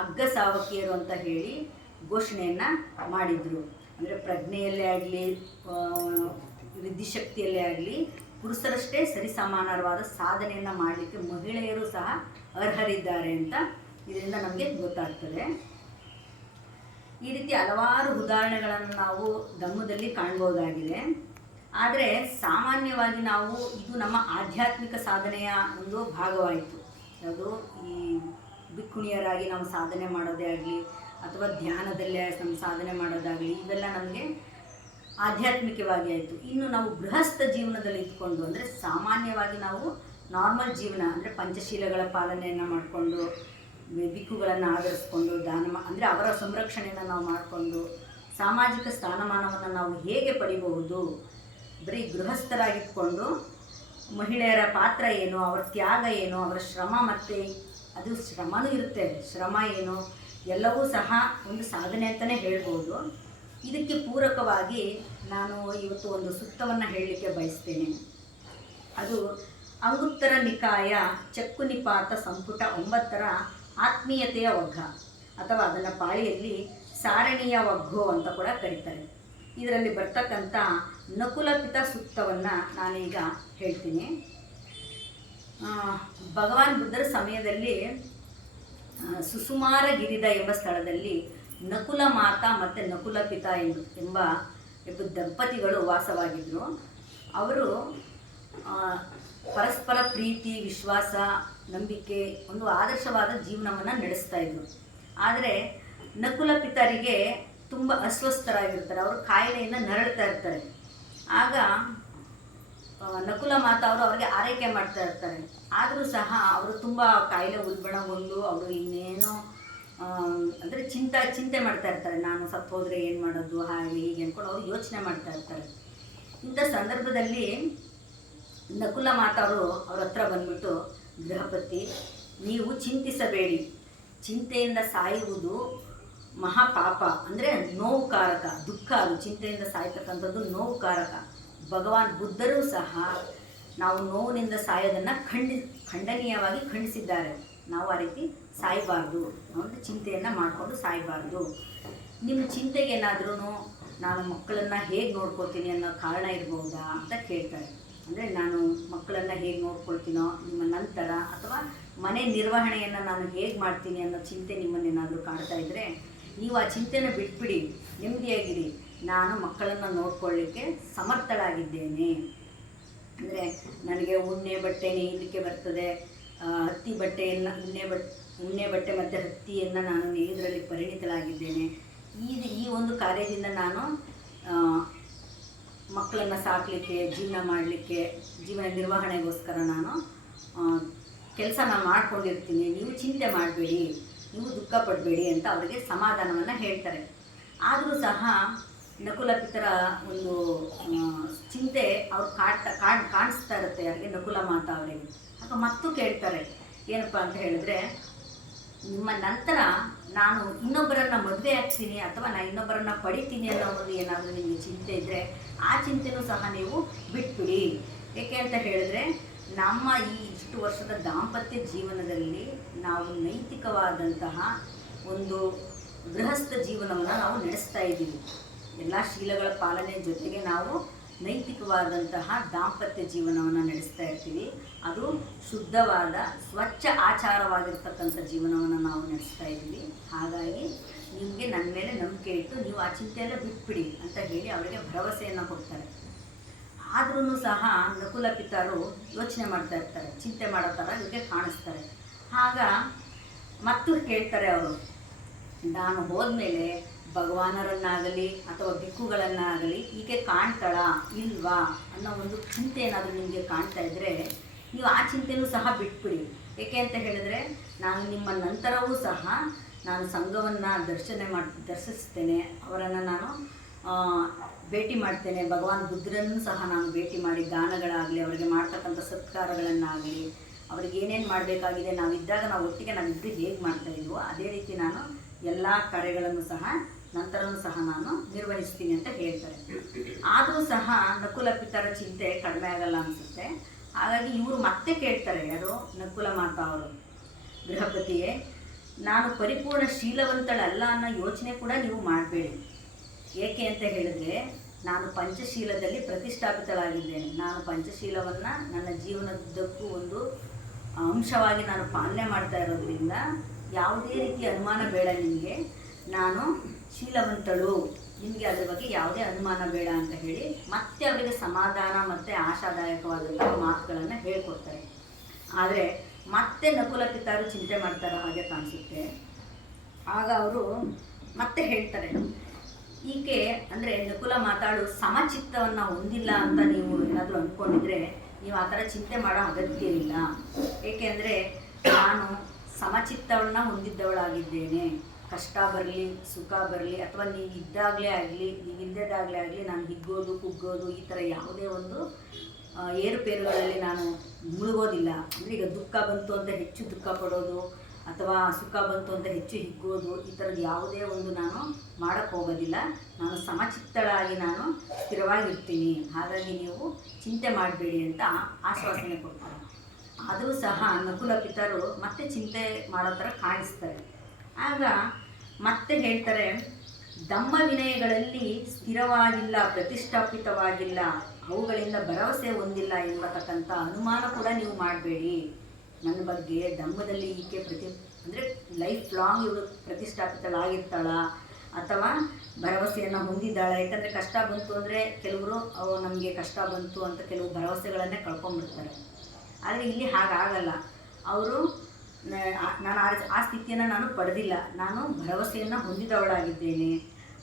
ಅಗ್ಗಸಾವಕಿಯರು ಅಂತ ಹೇಳಿ ಘೋಷಣೆಯನ್ನು ಮಾಡಿದರು. ಅಂದರೆ ಪ್ರಜ್ಞೆಯಲ್ಲೇ ಆಗಲಿ ರಿದ್ಧಿಶಕ್ತಿಯಲ್ಲೇ ಆಗಲಿ ಪುರುಷರಷ್ಟೇ ಸರಿಸಮಾನವಾದ ಸಾಧನೆಯನ್ನು ಮಾಡಲಿಕ್ಕೆ ಮಹಿಳೆಯರು ಸಹ ಅರ್ಹರಿದ್ದಾರೆ ಅಂತ ಇದರಿಂದ ನಮಗೆ ಗೊತ್ತಾಗ್ತದೆ. ಈ ರೀತಿ ಹಲವಾರು ಉದಾಹರಣೆಗಳನ್ನು ನಾವು ಧಮ್ಮದಲ್ಲಿ ಕಾಣ್ಬೋದಾಗಿದೆ. ಆದರೆ ಸಾಮಾನ್ಯವಾಗಿ ನಾವು ಇದು ನಮ್ಮ ಆಧ್ಯಾತ್ಮಿಕ ಸಾಧನೆಯ ಒಂದು ಭಾಗವಾಯಿತು. ಯಾವುದು ಈ ಭಿಕ್ಕುಣಿಯರಾಗಿ ನಾವು ಸಾಧನೆ ಮಾಡೋದೇ ಆಗಲಿ ಅಥವಾ ಧ್ಯಾನದಲ್ಲೇ ನಮ್ಮ ಸಾಧನೆ ಮಾಡೋದಾಗಲಿ, ಇವೆಲ್ಲ ನಮಗೆ ಆಧ್ಯಾತ್ಮಿಕವಾಗಿ ಆಯಿತು. ಇನ್ನು ನಾವು ಗೃಹಸ್ಥ ಜೀವನದಲ್ಲಿ ಇದ್ಕೊಂಡು ಅಂದರೆ ಸಾಮಾನ್ಯವಾಗಿ ನಾವು ನಾರ್ಮಲ್ ಜೀವನ ಅಂದರೆ ಪಂಚಶೀಲಗಳ ಪಾಲನೆಯನ್ನು ಮಾಡಿಕೊಂಡು ಭಿಕ್ಕುಗಳನ್ನು ಆಧರಿಸ್ಕೊಂಡು ಅಂದರೆ ಅವರ ಸಂರಕ್ಷಣೆಯನ್ನು ನಾವು ಮಾಡಿಕೊಂಡು ಸಾಮಾಜಿಕ ಸ್ಥಾನಮಾನವನ್ನು ನಾವು ಹೇಗೆ ಪಡಿಬಹುದು, ಬರೀ ಗೃಹಸ್ಥರಾಗಿಟ್ಕೊಂಡು ಮಹಿಳೆಯರ ಪಾತ್ರ ಏನು, ಅವರ ತ್ಯಾಗ ಏನು, ಅವರ ಶ್ರಮ ಮತ್ತು ಅದು ಶ್ರಮನೂ ಇರುತ್ತೆ, ಶ್ರಮ ಏನು ಎಲ್ಲವೂ ಸಹ ಒಂದು ಸಾಧನೆ ಅಂತಲೇ ಹೇಳ್ಬೋದು. ಇದಕ್ಕೆ ಪೂರಕವಾಗಿ ನಾನು ಇವತ್ತು ಒಂದು ಸೂಕ್ತವನ್ನು ಹೇಳಲಿಕ್ಕೆ ಬಯಸ್ತೇನೆ. ಅದು ಅಂಗುತ್ತರ ನಿಕಾಯ ಚಕ್ಕುನಿಪಾತ ಸಂಪುಟ 9ರ ಆತ್ಮೀಯತೆಯ ಒಗ್ಗ, ಅಥವಾ ಅದನ್ನು ಪಾಳಿಯಲ್ಲಿ ಸಾರಣೀಯ ಒಗ್ಗು ಅಂತ ಕೂಡ ಕರೀತಾರೆ. ಇದರಲ್ಲಿ ಬರ್ತಕ್ಕಂಥ ನಕುಲಪಿತ ಸೂಕ್ತವನ್ನು ನಾನೀಗ ಹೇಳ್ತೀನಿ. ಭಗವಾನ್ ಬುದ್ಧರ ಸಮಯದಲ್ಲಿ ಸುಸುಮಾರ ಗಿರಿದ ಎಂಬ ಸ್ಥಳದಲ್ಲಿ ನಕುಲ ಮಾತಾ ಮತ್ತು ನಕುಲ ಪಿತ ಎಂಬ ದಂಪತಿಗಳು ವಾಸವಾಗಿದ್ದರು. ಅವರು ಪರಸ್ಪರ ಪ್ರೀತಿ, ವಿಶ್ವಾಸ, ನಂಬಿಕೆ, ಒಂದು ಆದರ್ಶವಾದ ಜೀವನವನ್ನು ನಡೆಸ್ತಾ ಇದ್ದರು. ಆದರೆ ನಕುಲ ಪಿತರಿಗೆ ತುಂಬ ಅಸ್ವಸ್ಥರಾಗಿರ್ತಾರೆ, ಅವರು ಕಾಯಿಲೆಯಿಂದ ನರಳ್ತಾ ಇರ್ತಾರೆ. ಆಗ ನಕುಲ ಮಾತಾ ಅವರು ಅವರಿಗೆ ಆರೈಕೆ ಮಾಡ್ತಾ ಇರ್ತಾರೆ. ಆದರೂ ಸಹ ಅವರು ತುಂಬ ಕಾಯಿಲೆ ಉಲ್ಬಣಗೊಂಡು ಅವರು ಇನ್ನೇನೋ ಅಂದರೆ ಚಿಂತೆ ಮಾಡ್ತಾ ಇರ್ತಾರೆ. ನಾನು ಸತ್ತು ಹೋದರೆ ಏನು ಮಾಡೋದು, ಹಾಗೆ ಹೀಗೆ ಅಂದ್ಕೊಂಡು ಅವರು ಯೋಚನೆ ಮಾಡ್ತಾ ಇರ್ತಾರೆ. ಇಂಥ ಸಂದರ್ಭದಲ್ಲಿ ನಕುಲ ಮಾತಾ ಅವರು ಅವ್ರ ಹತ್ರ ಬಂದ್ಬಿಟ್ಟು, ಗೃಹಪತಿ ನೀವು ಚಿಂತಿಸಬೇಡಿ, ಚಿಂತೆಯಿಂದ ಸಾಯುವುದು ಮಹಾಪಾಪ ಅಂದರೆ ನೋವುಕಾರಕ, ದುಃಖ. ಅದು ಚಿಂತೆಯಿಂದ ಸಾಯ್ತಕ್ಕಂಥದ್ದು ನೋವುಕಾರಕ. ಭಗವಾನ್ ಬುದ್ಧರೂ ಸಹ ನಾವು ನೋವಿನಿಂದ ಸಾಯೋದನ್ನು ಖಂಡನೀಯವಾಗಿ ಖಂಡಿಸಿದ್ದಾರೆ. ನಾವು ಆ ರೀತಿ ಸಾಯಬಾರ್ದು, ನಾವು ಚಿಂತೆಯನ್ನು ಮಾಡಿಕೊಂಡು ಸಾಯಬಾರ್ದು. ನಿಮ್ಮ ಚಿಂತೆಗೆ ಏನಾದ್ರೂ ನಾನು ಮಕ್ಕಳನ್ನು ಹೇಗೆ ನೋಡ್ಕೊಳ್ತೀನಿ ಅನ್ನೋ ಕಾರಣ ಇರ್ಬೋದಾ ಅಂತ ಕೇಳ್ತಾರೆ. ಅಂದರೆ ನಾನು ಮಕ್ಕಳನ್ನು ಹೇಗೆ ನೋಡ್ಕೊಳ್ತೀನೋ ನಿಮ್ಮ ನಂತರ, ಅಥವಾ ಮನೆ ನಿರ್ವಹಣೆಯನ್ನು ನಾನು ಹೇಗೆ ಮಾಡ್ತೀನಿ ಅನ್ನೋ ಚಿಂತೆ ನಿಮ್ಮನ್ನೇನಾದರೂ ಕಾಡ್ತಾ ಇದ್ದರೆ ನೀವು ಆ ಚಿಂತೆನ ಬಿಟ್ಬಿಡಿ, ನೆಮ್ಮದಿಯಾಗಿರಿ. ನಾನು ಮಕ್ಕಳನ್ನು ನೋಡ್ಕೊಳ್ಳಿಕ್ಕೆ ಸಮರ್ಥಳಾಗಿದ್ದೇನೆ. ಅಂದರೆ ನನಗೆ ಉಣ್ಣೆ ಬಟ್ಟೆ ನೇಯಲಿಕ್ಕೆ ಬರ್ತದೆ, ಹತ್ತಿ ಬಟ್ಟೆಯನ್ನು ಉಣ್ಣೆ ಬಟ್ಟೆ ಮತ್ತು ಹತ್ತಿಯನ್ನು ನಾನು ನೇಯೋದ್ರಲ್ಲಿ ಪರಿಣಿತಳಾಗಿದ್ದೇನೆ. ಈ ಒಂದು ಕಾರ್ಯದಿಂದ ನಾನು ಮಕ್ಕಳನ್ನು ಸಾಕಲಿಕ್ಕೆ, ಜೀವನ ಮಾಡಲಿಕ್ಕೆ, ಜೀವನ ನಿರ್ವಹಣೆಗೋಸ್ಕರ ನಾನು ಕೆಲಸನ ಮಾಡ್ಕೊಂಡಿರ್ತೀನಿ. ನೀವು ಚಿಂತೆ ಮಾಡಬೇಡಿ, ನೀವು ದುಃಖ ಪಡಬೇಡಿ ಅಂತ ಅವರಿಗೆ ಸಮಾಧಾನವನ್ನು ಹೇಳ್ತಾರೆ. ಆದರೂ ಸಹ ನಕುಲಪಿತರ ಒಂದು ಚಿಂತೆ ಅವ್ರು ಕಾಣಿಸ್ತಾ ಇರುತ್ತೆ ಯಾರಿಗೆ, ನಕುಲ ಮಾತಾ ಅವರಿಗೆ. ಆಗ ಮತ್ತು ಕೇಳ್ತಾರೆ, ಏನಪ್ಪ ಅಂತ ಹೇಳಿದ್ರೆ, ನಿಮ್ಮ ನಂತರ ನಾನು ಇನ್ನೊಬ್ಬರನ್ನು ಮದುವೆ ಆಗ್ತೀನಿ ಅಥವಾ ನಾನು ಇನ್ನೊಬ್ಬರನ್ನು ಪಡಿತೀನಿ ಅನ್ನೋ ಒಂದು ಏನಾದರೂ ನಿಮಗೆ ಚಿಂತೆ ಇದ್ದರೆ ಆ ಚಿಂತೆನೂ ಸಹ ನೀವು ಬಿಟ್ಬಿಡಿ. ಏಕೆ ಅಂತ ಹೇಳಿದ್ರೆ, ನಮ್ಮ ಈ ಇಷ್ಟು ವರ್ಷದ ದಾಂಪತ್ಯ ಜೀವನದಲ್ಲಿ ನಾವು ನೈತಿಕವಾದಂತಹ ಒಂದು ಗೃಹಸ್ಥ ಜೀವನವನ್ನು ನಾವು ನಡೆಸ್ತಾ ಇದ್ದೀವಿ. ಎಲ್ಲ ಶೀಲಗಳ ಪಾಲನೆ ಜೊತೆಗೆ ನಾವು ನೈತಿಕವಾದಂತಹ ದಾಂಪತ್ಯ ಜೀವನವನ್ನು ನಡೆಸ್ತಾ ಇರ್ತೀವಿ. ಅದು ಶುದ್ಧವಾದ ಸ್ವಚ್ಛ ಆಚಾರವಾಗಿರ್ತಕ್ಕಂಥ ಜೀವನವನ್ನು ನಾವು ನಡೆಸ್ತಾ ಇದ್ದೀವಿ. ಹಾಗಾಗಿ ನಿಮಗೆ ನನ್ನ ಮೇಲೆ ನಂಬಿಕೆ ಇಟ್ಟು ನೀವು ಆ ಚಿಂತೆಯೆಲ್ಲ ಬಿಟ್ಬಿಡಿ ಅಂತ ಹೇಳಿ ಅವರಿಗೆ ಭರವಸೆಯನ್ನು ಕೊಡ್ತಾರೆ. ಆದ್ರೂ ಸಹ ನಕುಲ ಪಿತರು ಯೋಚನೆ ಮಾಡ್ತಾ ಇರ್ತಾರೆ, ಚಿಂತೆ ಮಾಡೋ ಥರ ಇವರಿಗೆ ಕಾಣಿಸ್ತಾರೆ. ಆಗ ಮತ್ತು ಕೇಳ್ತಾರೆ ಅವರು, ನಾನು ಹೋದ್ಮೇಲೆ ಭಗವಾನರನ್ನಾಗಲಿ ಅಥವಾ ಭಿಕ್ಕುಗಳನ್ನಾಗಲಿ ಹೀಗೆ ಕಾಣ್ತಾಳ ಇಲ್ವಾ ಅನ್ನೋ ಒಂದು ಚಿಂತೆ ಏನಾದರೂ ನಿಮಗೆ ಕಾಣ್ತಾ ಇದ್ದರೆ ನೀವು ಆ ಚಿಂತೆಯೂ ಸಹ ಬಿಟ್ಬಿಡಿ. ಏಕೆ ಅಂತ ಹೇಳಿದ್ರೆ, ನಾನು ನಿಮ್ಮ ನಂತರವೂ ಸಹ ನಾನು ಸಂಘವನ್ನು ದರ್ಶಿಸ್ತೇನೆ, ಅವರನ್ನು ನಾನು ಭೇಟಿ ಮಾಡ್ತೇನೆ. ಭಗವಾನ್ ಬುದ್ಧರನ್ನು ಸಹ ನಾನು ಭೇಟಿ ಮಾಡಿ ದಾನಗಳಾಗಲಿ, ಅವರಿಗೆ ಮಾಡ್ತಕ್ಕಂಥ ಸತ್ಕಾರಗಳನ್ನಾಗಲಿ, ಅವ್ರಿಗೆ ಏನೇನು ಮಾಡಬೇಕಾಗಿದೆ ನಾವಿದ್ದಾಗ ನಾವು ಒಟ್ಟಿಗೆ ನಾವಿದ್ದು ಹೇಗೆ ಮಾಡ್ತಾಯಿದ್ವೋ ಅದೇ ರೀತಿ ನಾನು ಎಲ್ಲ ಕಾರ್ಯಗಳನ್ನು ಸಹ ನಂತರವೂ ಸಹ ನಾನು ನಿರ್ವಹಿಸ್ತೀನಿ ಅಂತ ಹೇಳ್ತಾರೆ. ಆದರೂ ಸಹ ನಕುಲ ಪಿತರ ಚಿಂತೆ ಕಡಿಮೆ ಆಗಲ್ಲ ಅನಿಸುತ್ತೆ. ಹಾಗಾಗಿ ಇವರು ಮತ್ತೆ ಕೇಳ್ತಾರೆ, ಯಾರು ನಕುಲ ಮಾತಾ ಅವರು, ಗೃಹಪತಿಯೇ, ನಾನು ಪರಿಪೂರ್ಣ ಶೀಲವಂತಳಲ್ಲ ಅನ್ನೋ ಯೋಚನೆ ಕೂಡ ನೀವು ಮಾಡಬೇಡಿ. ಏಕೆ ಅಂತ ಹೇಳಿದ್ರೆ, ನಾನು ಪಂಚಶೀಲದಲ್ಲಿ ಪ್ರತಿಷ್ಠಾಪಿತಳಾಗಿದ್ದೇನೆ. ನಾನು ಪಂಚಶೀಲವನ್ನು ನನ್ನ ಜೀವನದುದ್ದಕ್ಕೂ ಒಂದು ಅಂಶವಾಗಿ ನಾನು ಪಾಲನೆ ಮಾಡ್ತಾ ಇರೋದ್ರಿಂದ ಯಾವುದೇ ರೀತಿಯ ಅನುಮಾನ ಬೇಡ ನಿಮಗೆ. ನಾನು ಶೀಲವಂತಳು, ನಿಮಗೆ ಅದರ ಬಗ್ಗೆ ಯಾವುದೇ ಅನುಮಾನ ಬೇಡ ಅಂತ ಹೇಳಿ ಮತ್ತೆ ಅವರಿಗೆ ಸಮಾಧಾನ ಮತ್ತು ಆಶಾದಾಯಕವಾದಂತಹ ಮಾತುಗಳನ್ನು ಹೇಳ್ಕೊಡ್ತಾರೆ. ಆದರೆ ಮತ್ತೆ ನಕುಲ ಪಿತಾರು ಚಿಂತೆ ಮಾಡ್ತಾರೋ ಹಾಗೆ ಕಾಣಿಸುತ್ತೆ. ಆಗ ಅವರು ಮತ್ತೆ ಹೇಳ್ತಾರೆ, ಈಕೆ ಅಂದರೆ ನಕುಲ ಮಾತಾಡು ಸಮಚಿತ್ತವನ್ನು ಹೊಂದಿಲ್ಲ ಅಂತ ನೀವು ಏನಾದರೂ ಅಂದ್ಕೊಂಡಿದ್ರೆ ನೀವು ಆ ಥರ ಚಿಂತೆ ಮಾಡೋ ಅಗತ್ಯ ಇಲ್ಲ. ಏಕೆಂದರೆ ನಾನು ಸಮಚಿತ್ತವನ್ನು ಹೊಂದಿದ್ದವಳಾಗಿದ್ದೇನೆ. ಕಷ್ಟ ಬರಲಿ, ಸುಖ ಬರಲಿ, ಅಥವಾ ನೀವು ಇದ್ದಾಗಲೇ ಆಗಲಿ, ನೀವು ಇಲ್ಲದಾಗಲೇ ಆಗಲಿ, ನಾನು ಹಿಗ್ಗೋದು ಕುಗ್ಗೋದು ಈ ಥರ ಯಾವುದೇ ಒಂದು ಏರುಪೇರುಗಳಲ್ಲಿ ನಾನು ಮುಳುಗೋದಿಲ್ಲ. ಅಂದರೆ ಈಗ ದುಃಖ ಬಂತು ಅಂತ ಹೆಚ್ಚು ದುಃಖ ಪಡೋದು ಅಥವಾ ಸುಖ ಬಂತು ಅಂತ ಹೆಚ್ಚು ಹಿಗ್ಗೋದು ಈ ಥರದ್ದು ಯಾವುದೇ ಒಂದು ನಾನು ಮಾಡೋಕ್ಕೆ ಹೋಗೋದಿಲ್ಲ. ನಾನು ಸಮಚಿತ್ತಳಾಗಿ ನಾನು ಸ್ಥಿರವಾಗಿರ್ತೀನಿ. ಹಾಗಾಗಿ ನೀವು ಚಿಂತೆ ಮಾಡಬೇಡಿ ಅಂತ ಆಶ್ವಾಸನೆ ಕೊಡ್ತಾರೆ. ಆದರೂ ಸಹ ನಕುಲ ಪಿತರು ಮತ್ತೆ ಚಿಂತೆ ಮಾಡೋ ಥರ ಕಾಣಿಸ್ತಾರೆ. ಆಗ ಮತ್ತೆ ಹೇಳ್ತಾರೆ, ಧಮ್ಮ ವಿನಯಗಳಲ್ಲಿ ಸ್ಥಿರವಾಗಿಲ್ಲ, ಪ್ರತಿಷ್ಠಾಪಿತವಾಗಿಲ್ಲ, ಅವುಗಳಿಂದ ಭರವಸೆ ಹೊಂದಿಲ್ಲ ಎಂಬತಕ್ಕಂಥ ಅನುಮಾನ ಕೂಡ ನೀವು ಮಾಡಬೇಡಿ. ನನ್ನ ಬಗ್ಗೆ ಧಮ್ಮದಲ್ಲಿ ಈಕೆ ಅಂದರೆ ಲೈಫ್ ಲಾಂಗ್ ಇವರು ಪ್ರತಿಷ್ಠಾಪಿತಳಾಗಿರ್ತಾಳ ಅಥವಾ ಭರವಸೆಯನ್ನು ಹೊಂದಿದ್ದಾಳೆ. ಯಾಕಂದರೆ ಕಷ್ಟ ಬಂತು ಅಂದರೆ ಕೆಲವರು ನಮಗೆ ಕಷ್ಟ ಬಂತು ಅಂತ ಕೆಲವು ಭರವಸೆಗಳನ್ನೇ ಕಳ್ಕೊಂಡ್ಬಿಡ್ತಾರೆ. ಆದರೆ ಇಲ್ಲಿ ಹಾಗಾಗಲ್ಲ. ಅವರು ನಾನು ಆ ಸ್ಥಿತಿಯನ್ನು ನಾನು ಪಡೆದಿಲ್ಲ, ನಾನು ಭರವಸೆಯನ್ನು ಹೊಂದಿದವಳಾಗಿದ್ದೇನೆ,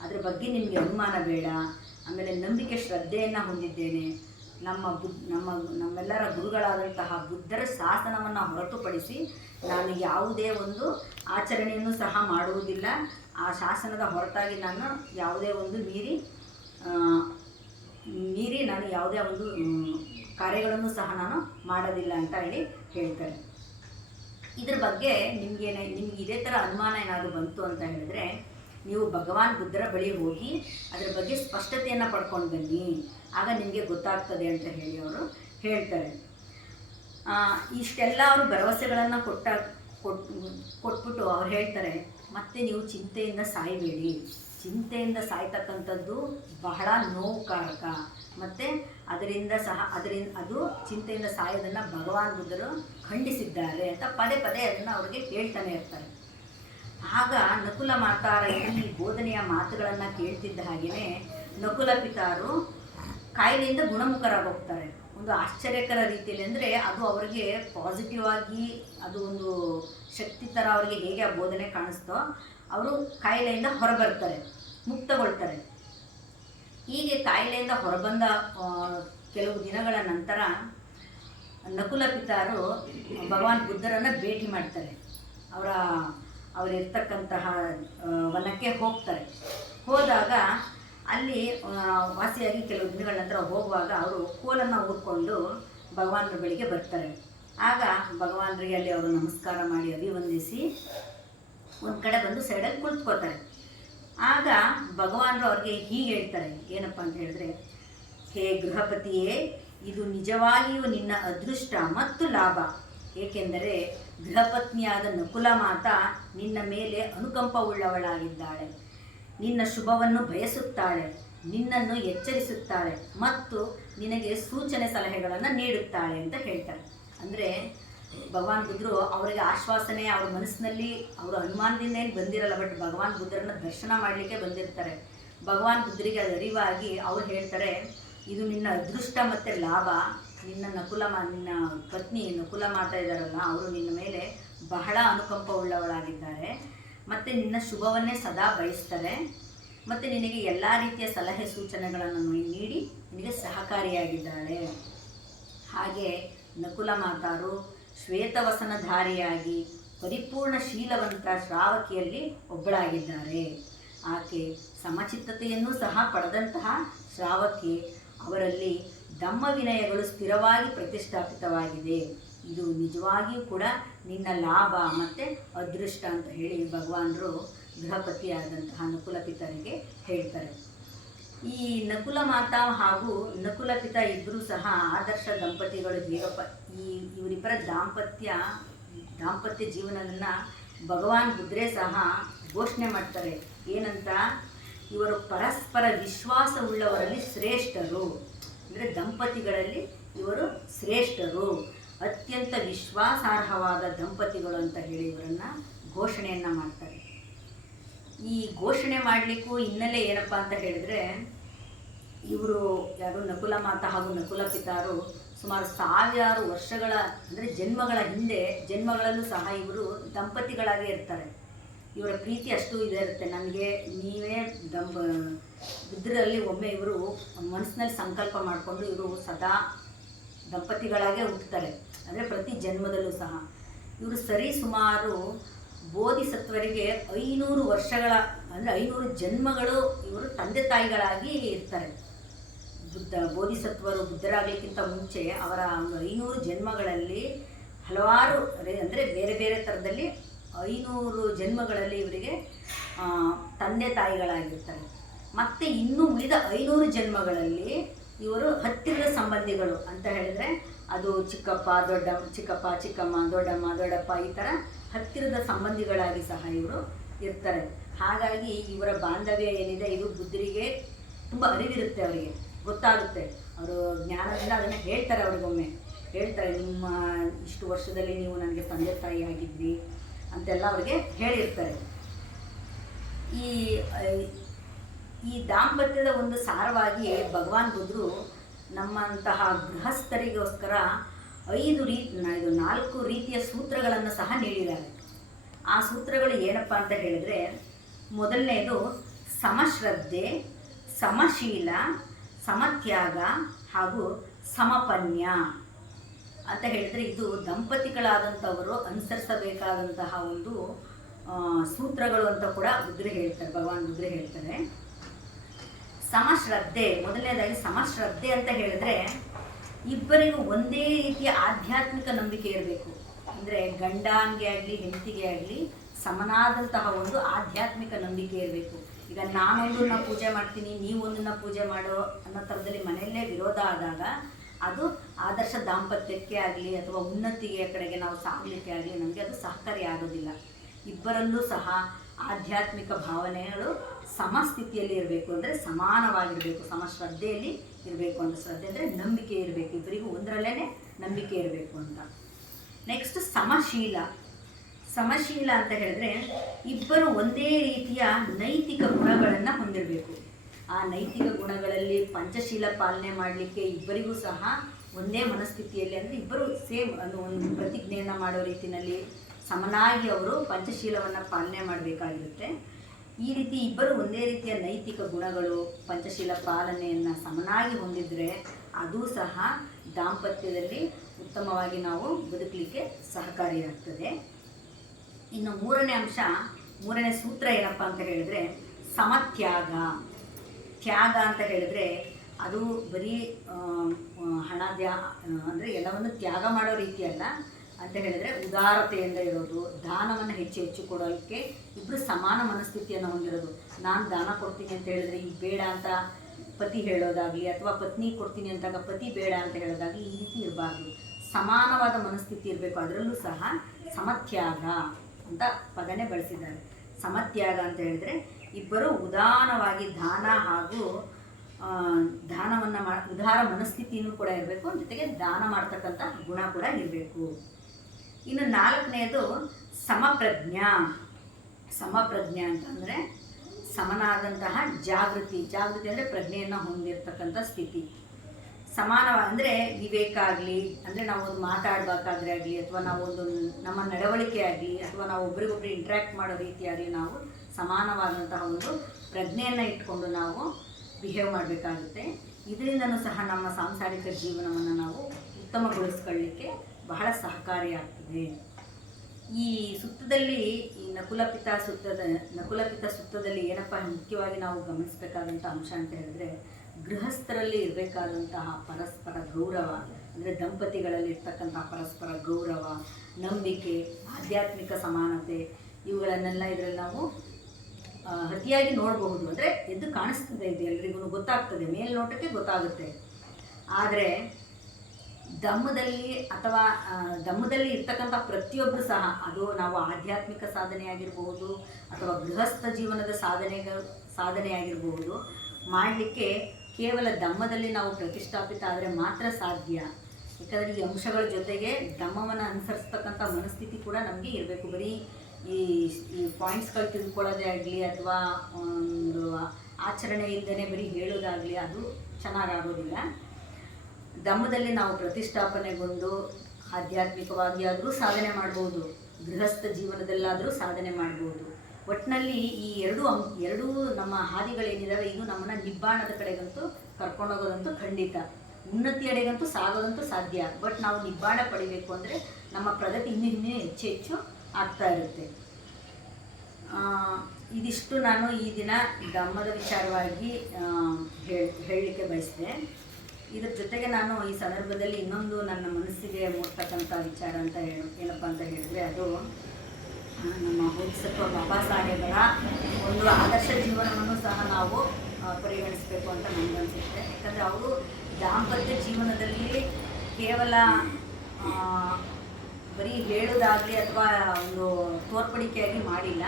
ಅದ್ರ ಬಗ್ಗೆ ನಿಮಗೆ ಅನುಮಾನ ಬೇಡ. ಆಮೇಲೆ ನಂಬಿಕೆ ಶ್ರದ್ಧೆಯನ್ನು ಹೊಂದಿದ್ದೇನೆ. ನಮ್ಮೆಲ್ಲರ ಗುರುಗಳಾದಂತಹ ಬುದ್ಧರ ಶಾಸನವನ್ನು ಹೊರತುಪಡಿಸಿ ನಾನು ಯಾವುದೇ ಒಂದು ಆಚರಣೆಯನ್ನು ಸಹ ಮಾಡುವುದಿಲ್ಲ. ಆ ಶಾಸನದ ಹೊರತಾಗಿ ನಾನು ಯಾವುದೇ ಒಂದು ಮೀರಿ ನಾನು ಯಾವುದೇ ಒಂದು ಕಾರ್ಯಗಳನ್ನು ಸಹ ನಾನು ಮಾಡೋದಿಲ್ಲ ಅಂತ ಹೇಳಿ ಹೇಳ್ತಾರೆ. ಇದ್ರ ಬಗ್ಗೆ ನಿಮಗೆ ಇದೇ ಥರ ಅನುಮಾನ ಏನಾದರೂ ಬಂತು ಅಂತ ಹೇಳಿದ್ರೆ ನೀವು ಭಗವಾನ್ ಬುದ್ಧರ ಬಳಿ ಹೋಗಿ ಅದರ ಬಗ್ಗೆ ಸ್ಪಷ್ಟತೆಯನ್ನು ಪಡ್ಕೊಂಡು ಬನ್ನಿ, ಆಗ ನಿಮಗೆ ಗೊತ್ತಾಗ್ತದೆ ಅಂತ ಹೇಳಿ ಅವರು ಹೇಳ್ತಾರೆ. ಇಷ್ಟೆಲ್ಲ ಅವರು ಭರವಸೆಗಳನ್ನು ಕೊಟ್ಬಿಟ್ಟು ಅವ್ರು ಹೇಳ್ತಾರೆ, ಮತ್ತೆ ನೀವು ಚಿಂತೆಯಿಂದ ಸಾಯಬೇಡಿ. ಚಿಂತೆಯಿಂದ ಸಾಯ್ತಕ್ಕಂಥದ್ದು ಬಹಳ ನೋವುಕಾರಕ, ಮತ್ತು ಅದು ಚಿಂತೆಯಿಂದ ಸಾಯೋದನ್ನು ಭಗವಾನ್ ಬುದ್ಧರು ಖಂಡಿಸಿದ್ದಾರೆ ಅಂತ ಪದೇ ಪದೇ ಅದನ್ನು ಅವ್ರಿಗೆ ಹೇಳ್ತಾನೆ ಇರ್ತಾರೆ. ಆಗ ನಕುಲ ಮಾತಾರ ಈ ಬೋಧನೆಯ ಮಾತುಗಳನ್ನು ಕೇಳ್ತಿದ್ದ ಹಾಗೆಯೇ ನಕುಲ ಪಿತಾರು ಕಾಯಿಲೆಯಿಂದ ಗುಣಮುಖರಾಗೋಗ್ತಾರೆ. ಒಂದು ಆಶ್ಚರ್ಯಕರ ರೀತಿಯಲ್ಲಿ, ಅಂದರೆ ಅದು ಅವರಿಗೆ ಪಾಸಿಟಿವ್ ಆಗಿ ಅದು ಒಂದು ಶಕ್ತಿ ಥರ ಅವರಿಗೆ ಹೇಗೆ ಆ ಬೋಧನೆ ಕಾಣಿಸ್ತೋ ಅವರು ಕಾಯಿಲೆಯಿಂದ ಹೊರಬರ್ತಾರೆ, ಮುಕ್ತಗೊಳ್ತಾರೆ. ಹೀಗೆ ಕಾಯಿಲೆಯಿಂದ ಹೊರಬಂದ ಕೆಲವು ದಿನಗಳ ನಂತರ ನಕುಲ ಪಿತಾರು ಭಗವಾನ್ ಬುದ್ಧರನ್ನು ಭೇಟಿ ಮಾಡ್ತಾರೆ. ಅವರಿರ್ತಕ್ಕಂತಹ ವನಕ್ಕೆ ಹೋಗ್ತಾರೆ. ಹೋದಾಗ ಅಲ್ಲಿ ವಾಸಿಯಾಗಿ ಕೆಲವು ದಿನಗಳ ನಂತರ ಹೋಗುವಾಗ ಅವರು ಕೋಲನ್ನು ಊದ್ಕೊಂಡು ಭಗವಾನರ ಬಳಿಗೆ ಬರ್ತಾರೆ. ಆಗ ಭಗವಾನರಿಗೆ ಅಲ್ಲಿ ಅವರು ನಮಸ್ಕಾರ ಮಾಡಿ ಅಭಿವಂದಿಸಿ ಒಂದು ಕಡೆ ಬಂದು ಸೈಡಲ್ಲಿ ಕುಳಿತುಕೋತಾರೆ. ಆಗ ಭಗವಾನರು ಅವ್ರಿಗೆ ಹೀಗೆ ಹೇಳ್ತಾರೆ, ಏನಪ್ಪ ಅಂತ ಹೇಳಿದ್ರೆ, ಹೇ ಗೃಹಪತಿಯೇ, ಇದು ನಿಜವಾಗಿಯೂ ನಿನ್ನ ಅದೃಷ್ಟ ಮತ್ತು ಲಾಭ. ಏಕೆಂದರೆ ಗೃಹಪತ್ನಿಯಾದ ನಕುಲ ಮಾತಾ ನಿನ್ನ ಮೇಲೆ ಅನುಕಂಪವುಳ್ಳವಳಾಗಿದ್ದಾಳೆ, ನಿನ್ನ ಶುಭವನ್ನು ಬಯಸುತ್ತಾಳೆ. ನಿನ್ನನ್ನು ಎಚ್ಚರಿಸುತ್ತಾಳೆ ಮತ್ತು ನಿನಗೆ ಸೂಚನೆ ಸಲಹೆಗಳನ್ನು ನೀಡುತ್ತಾಳೆ ಅಂತ ಹೇಳ್ತಾರೆ. ಅಂದರೆ ಭಗವಾನ್ ಬುದ್ಧರು ಅವರಿಗೆ ಆಶ್ವಾಸನೆ ಅವ್ರ ಮನಸ್ಸಿನಲ್ಲಿ ಅವರು ಅನುಮಾನದಿಂದ ಏನು ಬಂದಿರಲ್ಲ, ಬಟ್ ಭಗವಾನ್ ಬುದ್ಧರನ್ನ ದರ್ಶನ ಮಾಡಲಿಕ್ಕೆ ಬಂದಿರ್ತಾರೆ. ಭಗವಾನ್ ಬುದ್ಧರಿಗೆ ಅದು ಅರಿವಾಗಿ ಅವ್ರು ಹೇಳ್ತಾರೆ, ಇದು ನಿನ್ನ ಅದೃಷ್ಟ ಮತ್ತು ಲಾಭ. ನಿನ್ನ ಪತ್ನಿ ನಕುಲ ಮಾತಾ ಇದ್ದಾರಲ್ಲ, ಅವರು ನಿನ್ನ ಮೇಲೆ ಬಹಳ ಅನುಕಂಪ ಉಳ್ಳವಳಾಗಿದ್ದಾರೆ ಮತ್ತು ನಿನ್ನ ಶುಭವನ್ನೇ ಸದಾ ಬಯಸ್ತಾರೆ ಮತ್ತು ನಿನಗೆ ಎಲ್ಲ ರೀತಿಯ ಸಲಹೆ ಸೂಚನೆಗಳನ್ನು ನೀಡಿ ನಿನಗೆ ಸಹಕಾರಿಯಾಗಿದ್ದಾಳೆ. ಹಾಗೆ ನಕುಲ ಮಾತಾರು ಶ್ವೇತವಸನಧಾರಿಯಾಗಿ ಪರಿಪೂರ್ಣ ಶೀಲವಂತ ಶ್ರಾವಕಿಯಲ್ಲಿ ಒಬ್ಬಳಾಗಿದ್ದಾರೆ. ಆಕೆ ಸಮಚಿತ್ತತೆಯನ್ನು ಸಹ ಪಡೆದಂತಹ ಶ್ರಾವಕಿ. ಅವರಲ್ಲಿ ಧಮ್ಮ ವಿನಯಗಳು ಸ್ಥಿರವಾಗಿ ಪ್ರತಿಷ್ಠಾಪಿತವಾಗಿದೆ. ಇದು ನಿಜವಾಗಿಯೂ ಕೂಡ ನಿನ್ನ ಲಾಭ ಮತ್ತು ಅದೃಷ್ಟ ಅಂತ ಹೇಳಿ ಭಗವಾನರು ಗೃಹಪತಿಯಾದಂತಹ ನಕುಲ ಪಿತರಿಗೆ ಹೇಳ್ತಾರೆ. ಈ ನಕುಲ ಮಾತಾ ಹಾಗೂ ನಕುಲ ಪಿತ ಇಬ್ಬರೂ ಸಹ ಆದರ್ಶ ದಂಪತಿಗಳು. ಹೇಗಪ್ಪ ಇವರಿಬ್ಬರ ದಾಂಪತ್ಯ ಜೀವನವನ್ನು ಭಗವಾನ್ ಬುದ್ಧರೇ ಸಹ ಘೋಷಣೆ ಮಾಡ್ತಾರೆ. ಏನಂತ, ಇವರು ಪರಸ್ಪರ ವಿಶ್ವಾಸವುಳ್ಳವರಲ್ಲಿ ಶ್ರೇಷ್ಠರು. ಅಂದರೆ ದಂಪತಿಗಳಲ್ಲಿ ಇವರು ಶ್ರೇಷ್ಠರು, ಅತ್ಯಂತ ವಿಶ್ವಾಸಾರ್ಹವಾದ ದಂಪತಿಗಳು ಅಂತ ಹೇಳಿ ಇವರನ್ನು ಘೋಷಣೆಯನ್ನು ಮಾಡ್ತಾರೆ. ಈ ಘೋಷಣೆ ಮಾಡಲಿಕ್ಕೂ ಹಿನ್ನೆಲೆ ಏನಪ್ಪ ಅಂತ ಹೇಳಿದ್ರೆ, ಇವರು ಯಾರು ನಕುಲ ಮಾತಾ ಹಾಗೂ ನಕುಲ ಪಿತಾರು ಸುಮಾರು 1000 ವರ್ಷಗಳ ಅಂದರೆ ಜನ್ಮಗಳ ಹಿಂದೆ ಜನ್ಮಗಳಲ್ಲೂ ಸಹ ಇವರು ದಂಪತಿಗಳಾಗೇ ಇರ್ತಾರೆ. ಇವರ ಪ್ರೀತಿ ಅಷ್ಟು ಇರುತ್ತೆ. ನನಗೆ ನೀವೇ ಬುದ್ಧರಲ್ಲಿ ಒಮ್ಮೆ ಇವರು ಮನಸ್ಸಿನಲ್ಲಿ ಸಂಕಲ್ಪ ಮಾಡಿಕೊಂಡು ಇವರು ಸದಾ ದಂಪತಿಗಳಾಗೇ ಹುಟ್ಟುತ್ತಾರೆ. ಅಂದರೆ ಪ್ರತಿ ಜನ್ಮದಲ್ಲೂ ಸಹ ಇವರು ಸರಿ ಸುಮಾರು ಬೋಧಿಸತ್ವರಿಗೆ 500 ವರ್ಷಗಳ ಅಂದರೆ 500 ಜನ್ಮಗಳು ಇವರು ತಂದೆ ತಾಯಿಗಳಾಗಿ ಇರ್ತಾರೆ. ಬೋಧಿಸತ್ವರು ಬುದ್ಧರಾಗಲಿಕ್ಕಿಂತ ಮುಂಚೆ ಅವರ 500 ಜನ್ಮಗಳಲ್ಲಿ ಹಲವಾರು ಅಂದರೆ ಬೇರೆ ಬೇರೆ ಥರದಲ್ಲಿ 500 ಜನ್ಮಗಳಲ್ಲಿ ಇವರಿಗೆ ತಂದೆ ತಾಯಿಗಳಾಗಿರ್ತಾರೆ. ಮತ್ತು ಇನ್ನು ಉಳಿದ 500 ಜನ್ಮಗಳಲ್ಲಿ ಇವರು ಹತ್ತಿರದ ಸಂಬಂಧಿಗಳು ಅಂತ ಹೇಳಿದ್ರೆ, ಅದು ಚಿಕ್ಕಪ್ಪ ಚಿಕ್ಕಮ್ಮ ದೊಡ್ಡಪ್ಪ ಈ ಥರ ಹತ್ತಿರದ ಸಂಬಂಧಿಗಳಾಗಿ ಸಹ ಇವರು ಇರ್ತಾರೆ. ಹಾಗಾಗಿ ಇವರ ಬಾಂಧವ್ಯ ಏನಿದೆ ಇದು ಬುದ್ಧರಿಗೆ ತುಂಬ ಅರಿವಿರುತ್ತೆ, ಅವರಿಗೆ ಗೊತ್ತಾಗುತ್ತೆ. ಅವರು ಜ್ಞಾನದಿಂದ ಅದನ್ನು ಹೇಳ್ತಾರೆ. ಅವ್ರಿಗೊಮ್ಮೆ ಹೇಳ್ತಾರೆ, ನಿಮ್ಮ ಇಷ್ಟು ವರ್ಷದಲ್ಲಿ ನೀವು ನನಗೆ ತಂದೆ ತಾಯಿ ಆಗಿದ್ವಿ ಅಂತೆಲ್ಲ ಅವ್ರಿಗೆ ಹೇಳಿರ್ತಾರೆ. ಈ ದಾಂಪತ್ಯದ ಒಂದು ಸಾರವಾಗಿ ಭಗವಾನ್ ಬುದ್ಧರು ನಮ್ಮಂತಹ ಗೃಹಸ್ಥರಿಗೋಸ್ಕರ 4 ರೀತಿಯ ಸೂತ್ರಗಳನ್ನು ಸಹ ನೀಡಿದ್ದಾರೆ. ಆ ಸೂತ್ರಗಳು ಏನಪ್ಪ ಅಂತ ಹೇಳಿದ್ರೆ, ಮೊದಲನೇದು ಸಮಶ್ರದ್ಧೆ, ಸಮಶೀಲ, ಸಮತ್ಯಾಗ ಹಾಗೂ ಸಮಪನ್ಯ ಅಂತ ಹೇಳಿದರೆ, ಇದು ದಂಪತಿಗಳಾದಂಥವರು ಅನುಸರಿಸಬೇಕಾದಂತಹ ಒಂದು ಸೂತ್ರಗಳು ಅಂತ ಕೂಡ ಭಗವಾನ್ ಬುದ್ಧರು ಹೇಳ್ತಾರೆ. ಸಮಶ್ರದ್ಧೆ, ಮೊದಲನೇದಾಗಿ ಸಮಶ್ರದ್ಧೆ ಅಂತ ಹೇಳಿದ್ರೆ, ಇಬ್ಬರಿಗೂ ಒಂದೇ ರೀತಿಯ ಆಧ್ಯಾತ್ಮಿಕ ನಂಬಿಕೆ ಇರಬೇಕು. ಅಂದರೆ ಗಂಡನಿಗೆ ಆಗಲಿ ಹೆಂಡತಿಗೆ ಆಗಲಿ ಸಮನಾದಂತಹ ಒಂದು ಆಧ್ಯಾತ್ಮಿಕ ನಂಬಿಕೆ ಇರಬೇಕು. ಈಗ ನಾನೊಂದನ್ನ ಪೂಜೆ ಮಾಡ್ತೀನಿ, ನೀವೊಂದನ್ನು ಪೂಜೆ ಮಾಡೋ ಅನ್ನೋ ಥರದಲ್ಲಿ ಮನೆಯಲ್ಲೇ ವಿರೋಧ ಆದಾಗ ಅದು ಆದರ್ಶ ದಾಂಪತ್ಯಕ್ಕೆ ಆಗಲಿ ಅಥವಾ ಉನ್ನತಿಗೆ ಕಡೆಗೆ ನಾವು ಸಾಗಲಿಕ್ಕೆ ಆಗಲಿ ನಮಗೆ ಅದು ಸಹಕಾರಿ ಆಗೋದಿಲ್ಲ. ಇಬ್ಬರಲ್ಲೂ ಸಹ ಆಧ್ಯಾತ್ಮಿಕ ಭಾವನೆಗಳು ಸಮಸ್ಥಿತಿಯಲ್ಲಿ ಇರಬೇಕು, ಅಂದರೆ ಸಮಾನವಾಗಿರಬೇಕು, ಸಮಶ್ರದ್ಧೆಯಲ್ಲಿ ಇರಬೇಕು ಅಂತ. ಶ್ರದ್ಧೆ ಅಂದರೆ ನಂಬಿಕೆ ಇರಬೇಕು, ಇಬ್ಬರಿಗೂ ಒಂದರಲ್ಲೇ ನಂಬಿಕೆ ಇರಬೇಕು ಅಂತ. ನೆಕ್ಸ್ಟ್ ಸಮಶೀಲ ಅಂತ ಹೇಳಿದ್ರೆ, ಇಬ್ಬರು ಒಂದೇ ರೀತಿಯ ನೈತಿಕ ಗುಣಗಳನ್ನು ಹೊಂದಿರಬೇಕು. ಆ ನೈತಿಕ ಗುಣಗಳಲ್ಲಿ ಪಂಚಶೀಲ ಪಾಲನೆ ಮಾಡಲಿಕ್ಕೆ ಇಬ್ಬರಿಗೂ ಸಹ ಒಂದೇ ಮನಸ್ಥಿತಿಯಲ್ಲಿ, ಅಂದರೆ ಇಬ್ಬರು ಸೇಮ್ ಒಂದು ಪ್ರತಿಜ್ಞೆಯನ್ನು ಮಾಡೋ ರೀತಿಯಲ್ಲಿ ಸಮನಾಗಿ ಅವರು ಪಂಚಶೀಲವನ್ನು ಪಾಲನೆ ಮಾಡಬೇಕಾಗಿರುತ್ತೆ. ಈ ರೀತಿ ಇಬ್ಬರು ಒಂದೇ ರೀತಿಯ ನೈತಿಕ ಗುಣಗಳು ಪಂಚಶೀಲ ಪಾಲನೆಯನ್ನು ಸಮನಾಗಿ ಹೊಂದಿದರೆ ಅದು ಸಹ ದಾಂಪತ್ಯದಲ್ಲಿ ಉತ್ತಮವಾಗಿ ನಾವು ಬದುಕಲಿಕ್ಕೆ ಸಹಕಾರಿಯಾಗ್ತದೆ. ಇನ್ನು ಮೂರನೇ ಸೂತ್ರ ಏನಪ್ಪ ಅಂತ ಹೇಳಿದ್ರೆ ಸಮತ್ಯಾಗ. ತ್ಯಾಗ ಅಂತ ಹೇಳಿದ್ರೆ ಅದು ಬರೀ ಅಂದರೆ ಎಲ್ಲವನ್ನು ತ್ಯಾಗ ಮಾಡೋ ರೀತಿಯಲ್ಲ ಅಂತ ಹೇಳಿದರೆ, ಉದಾರತೆಯಿಂದ ಇರೋದು, ದಾನವನ್ನು ಹೆಚ್ಚು ಕೊಡೋಕ್ಕೆ ಇಬ್ಬರು ಸಮಾನ ಮನಸ್ಥಿತಿಯನ್ನು ಹೊಂದಿರೋದು. ನಾನು ದಾನ ಕೊಡ್ತೀನಿ ಅಂತ ಹೇಳಿದ್ರೆ ಈಗ ಬೇಡ ಅಂತ ಪತಿ ಹೇಳೋದಾಗಲಿ, ಅಥವಾ ಪತ್ನಿ ಕೊಡ್ತೀನಿ ಅಂತಾಗ ಪತಿ ಬೇಡ ಅಂತ ಹೇಳೋದಾಗಲಿ, ಈ ರೀತಿ ಇರಬಾರ್ದು. ಸಮಾನವಾದ ಮನಸ್ಥಿತಿ ಇರಬೇಕು. ಅದರಲ್ಲೂ ಸಹ ಸಮತ್ಯಾಗ ಅಂತ ಪದನೇ ಬಳಸಿದ್ದಾರೆ. ಸಮತ್ಯಾಗ ಅಂತ ಹೇಳಿದ್ರೆ ಇಬ್ಬರು ಉದಾನವಾಗಿ ದಾನ ಹಾಗೂ ದಾನವನ್ನು ಉದಾರ ಮನಸ್ಥಿತಿಯೂ ಕೂಡ ಇರಬೇಕು, ಜೊತೆಗೆ ದಾನ ಮಾಡ್ತಕ್ಕಂಥ ಗುಣ ಕೂಡ ಇರಬೇಕು. ಇನ್ನು 4ನೇದು ಸಮಪ್ರಜ್ಞಾ. ಸಮಪ್ರಜ್ಞೆ ಅಂತಂದರೆ ಸಮನಾದಂತಹ ಜಾಗೃತಿ. ಜಾಗೃತಿ ಅಂದರೆ ಪ್ರಜ್ಞೆಯನ್ನು ಹೊಂದಿರತಕ್ಕಂಥ ಸ್ಥಿತಿ. ಅಂದರೆ ವಿವೇಕ ಆಗಲಿ, ಅಂದರೆ ನಾವು ಒಂದು ಮಾತಾಡಬೇಕಾದ್ರೆ ಆಗಲಿ, ಅಥವಾ ನಾವು ಒಂದು ನಮ್ಮ ನಡವಳಿಕೆ ಆಗಲಿ, ಅಥವಾ ನಾವು ಒಬ್ರಿಗೊಬ್ರು ಇಂಟ್ರ್ಯಾಕ್ಟ್ ಮಾಡೋ ರೀತಿಯಾಗಲಿ ನಾವು ಸಮಾನವಾದಂತಹ ಒಂದು ಪ್ರಜ್ಞೆಯನ್ನು ಇಟ್ಕೊಂಡು ನಾವು ಬಿಹೇವ್ ಮಾಡಬೇಕಾಗುತ್ತೆ. ಇದರಿಂದನೂ ಸಹ ನಮ್ಮ ಸಾಂಸಾರಿಕ ಜೀವನವನ್ನು ನಾವು ಉತ್ತಮಗೊಳಿಸ್ಕೊಳ್ಳಿಕ್ಕೆ ಬಹಳ ಸಹಕಾರಿಯಾಗ್ತದೆ. ಈ ಸುತ್ತದಲ್ಲಿ ಈ ನಕುಲಪಿತ ಸುತ್ತದಲ್ಲಿ ಏನಪ್ಪ ಮುಖ್ಯವಾಗಿ ನಾವು ಗಮನಿಸಬೇಕಾದಂಥ ಅಂಶ ಅಂತ ಹೇಳಿದ್ರೆ, ಗೃಹಸ್ಥರಲ್ಲಿ ಇರಬೇಕಾದಂತಹ ಪರಸ್ಪರ ಗೌರವ, ಅಂದರೆ ದಂಪತಿಗಳಲ್ಲಿ ಇರ್ತಕ್ಕಂತಹ ಪರಸ್ಪರ ಗೌರವ, ನಂಬಿಕೆ, ಆಧ್ಯಾತ್ಮಿಕ ಸಮಾನತೆ, ಇವುಗಳನ್ನೆಲ್ಲ ಇದರಲ್ಲಿ ನಾವು ಅತಿಯಾಗಿ ನೋಡಬಹುದು. ಅಂದರೆ ಎದ್ದು ಕಾಣಿಸ್ತದೆ, ಇದು ಎಲ್ರಿಗೂ ಗೊತ್ತಾಗ್ತದೆ, ಮೇಲ್ನೋಟಕ್ಕೆ ಗೊತ್ತಾಗುತ್ತೆ. ಆದರೆ ದಮ್ಮದಲ್ಲಿ ಇರ್ತಕ್ಕಂಥ ಪ್ರತಿಯೊಬ್ಬರು ಸಹ, ಅದು ನಾವು ಆಧ್ಯಾತ್ಮಿಕ ಸಾಧನೆ ಆಗಿರಬಹುದು ಅಥವಾ ಗೃಹಸ್ಥ ಜೀವನದ ಸಾಧನೆ ಆಗಿರಬಹುದು, ಮಾಡಲಿಕ್ಕೆ ಕೇವಲ ದಮ್ಮದಲ್ಲಿ ನಾವು ಪ್ರತಿಷ್ಠಾಪಿತ ಆದರೆ ಮಾತ್ರ ಸಾಧ್ಯ. ಯಾಕಂದರೆ ಈ ಅಂಶಗಳ ಜೊತೆಗೆ ದಮ್ಮವನ್ನು ಅನುಸರಿಸ್ತಕ್ಕಂಥ ಮನಸ್ಥಿತಿ ಕೂಡ ನಮಗೆ ಇರಬೇಕು. ಬರೀ ಈ ಪಾಯಿಂಟ್ಸ್ಗಳು ತಿಳ್ಕೊಳ್ಳೋದೇ ಆಗಲಿ ಅಥವಾ ಒಂದು ಆಚರಣೆ ಇಲ್ಲದೇ ಬರೀ ಹೇಳೋದಾಗಲಿ ಅದು ಚೆನ್ನಾಗಾಗೋದಿಲ್ಲ. ದಮ್ಮದಲ್ಲಿ ನಾವು ಪ್ರತಿಷ್ಠಾಪನೆಗೊಂಡು ಆಧ್ಯಾತ್ಮಿಕವಾಗಿ ಆದರೂ ಸಾಧನೆ ಮಾಡ್ಬೋದು, ಗೃಹಸ್ಥ ಜೀವನದಲ್ಲಾದರೂ ಸಾಧನೆ ಮಾಡ್ಬೋದು. ಒಟ್ಟಿನಲ್ಲಿ ಈ ಎರಡೂ ನಮ್ಮ ಹಾದಿಗಳೇನಿದ್ದಾವೆ ಇದು ನಮ್ಮನ್ನು ನಿಬ್ಬಾಣದ ಕಡೆಗಂತೂ ಕರ್ಕೊಂಡೋಗೋದಂತೂ ಖಂಡಿತ, ಉನ್ನತಿಯಡೆಗಂತೂ ಸಾಗೋದಂತೂ ಸಾಧ್ಯ. ಬಟ್ ನಾವು ನಿಬ್ಬಾಣ ಪಡಿಬೇಕು ಅಂದರೆ ನಮ್ಮ ಪ್ರಗತಿ ಇನ್ನೂ ಹೆಚ್ಚು ಆಗ್ತಾ ಇರುತ್ತೆ. ಇದಿಷ್ಟು ನಾನು ಈ ದಿನ ಧಮ್ಮದ ವಿಚಾರವಾಗಿ ಹೇಳಲಿಕ್ಕೆ ಬಯಸಿದೆ. ಇದ್ರ ಜೊತೆಗೆ ನಾನು ಈ ಸಂದರ್ಭದಲ್ಲಿ ಇನ್ನೊಂದು ನನ್ನ ಮನಸ್ಸಿಗೆ ಮೂಡ್ತಕ್ಕಂಥ ವಿಚಾರ ಅಂತ ಏನಪ್ಪ ಅಂತ ಹೇಳಿದ್ರೆ, ಅದು ನಮ್ಮ ಬೋಧಿಸತ್ವ ಬಾಬಾ ಸಾಹೇಬರ ಒಂದು ಆದರ್ಶ ಜೀವನವನ್ನು ಸಹ ನಾವು ಪರಿಗಣಿಸಬೇಕು ಅಂತ ನನಗನ್ಸುತ್ತೆ. ಯಾಕಂದರೆ ಅವರು ದಾಂಪತ್ಯ ಜೀವನದಲ್ಲಿ ಕೇವಲ ಬರೀ ಹೇಳೋದಾಗಲಿ ಅಥವಾ ಒಂದು ತೋರ್ಪಡಿಕೆಯಾಗಿ ಮಾಡಿಲ್ಲ.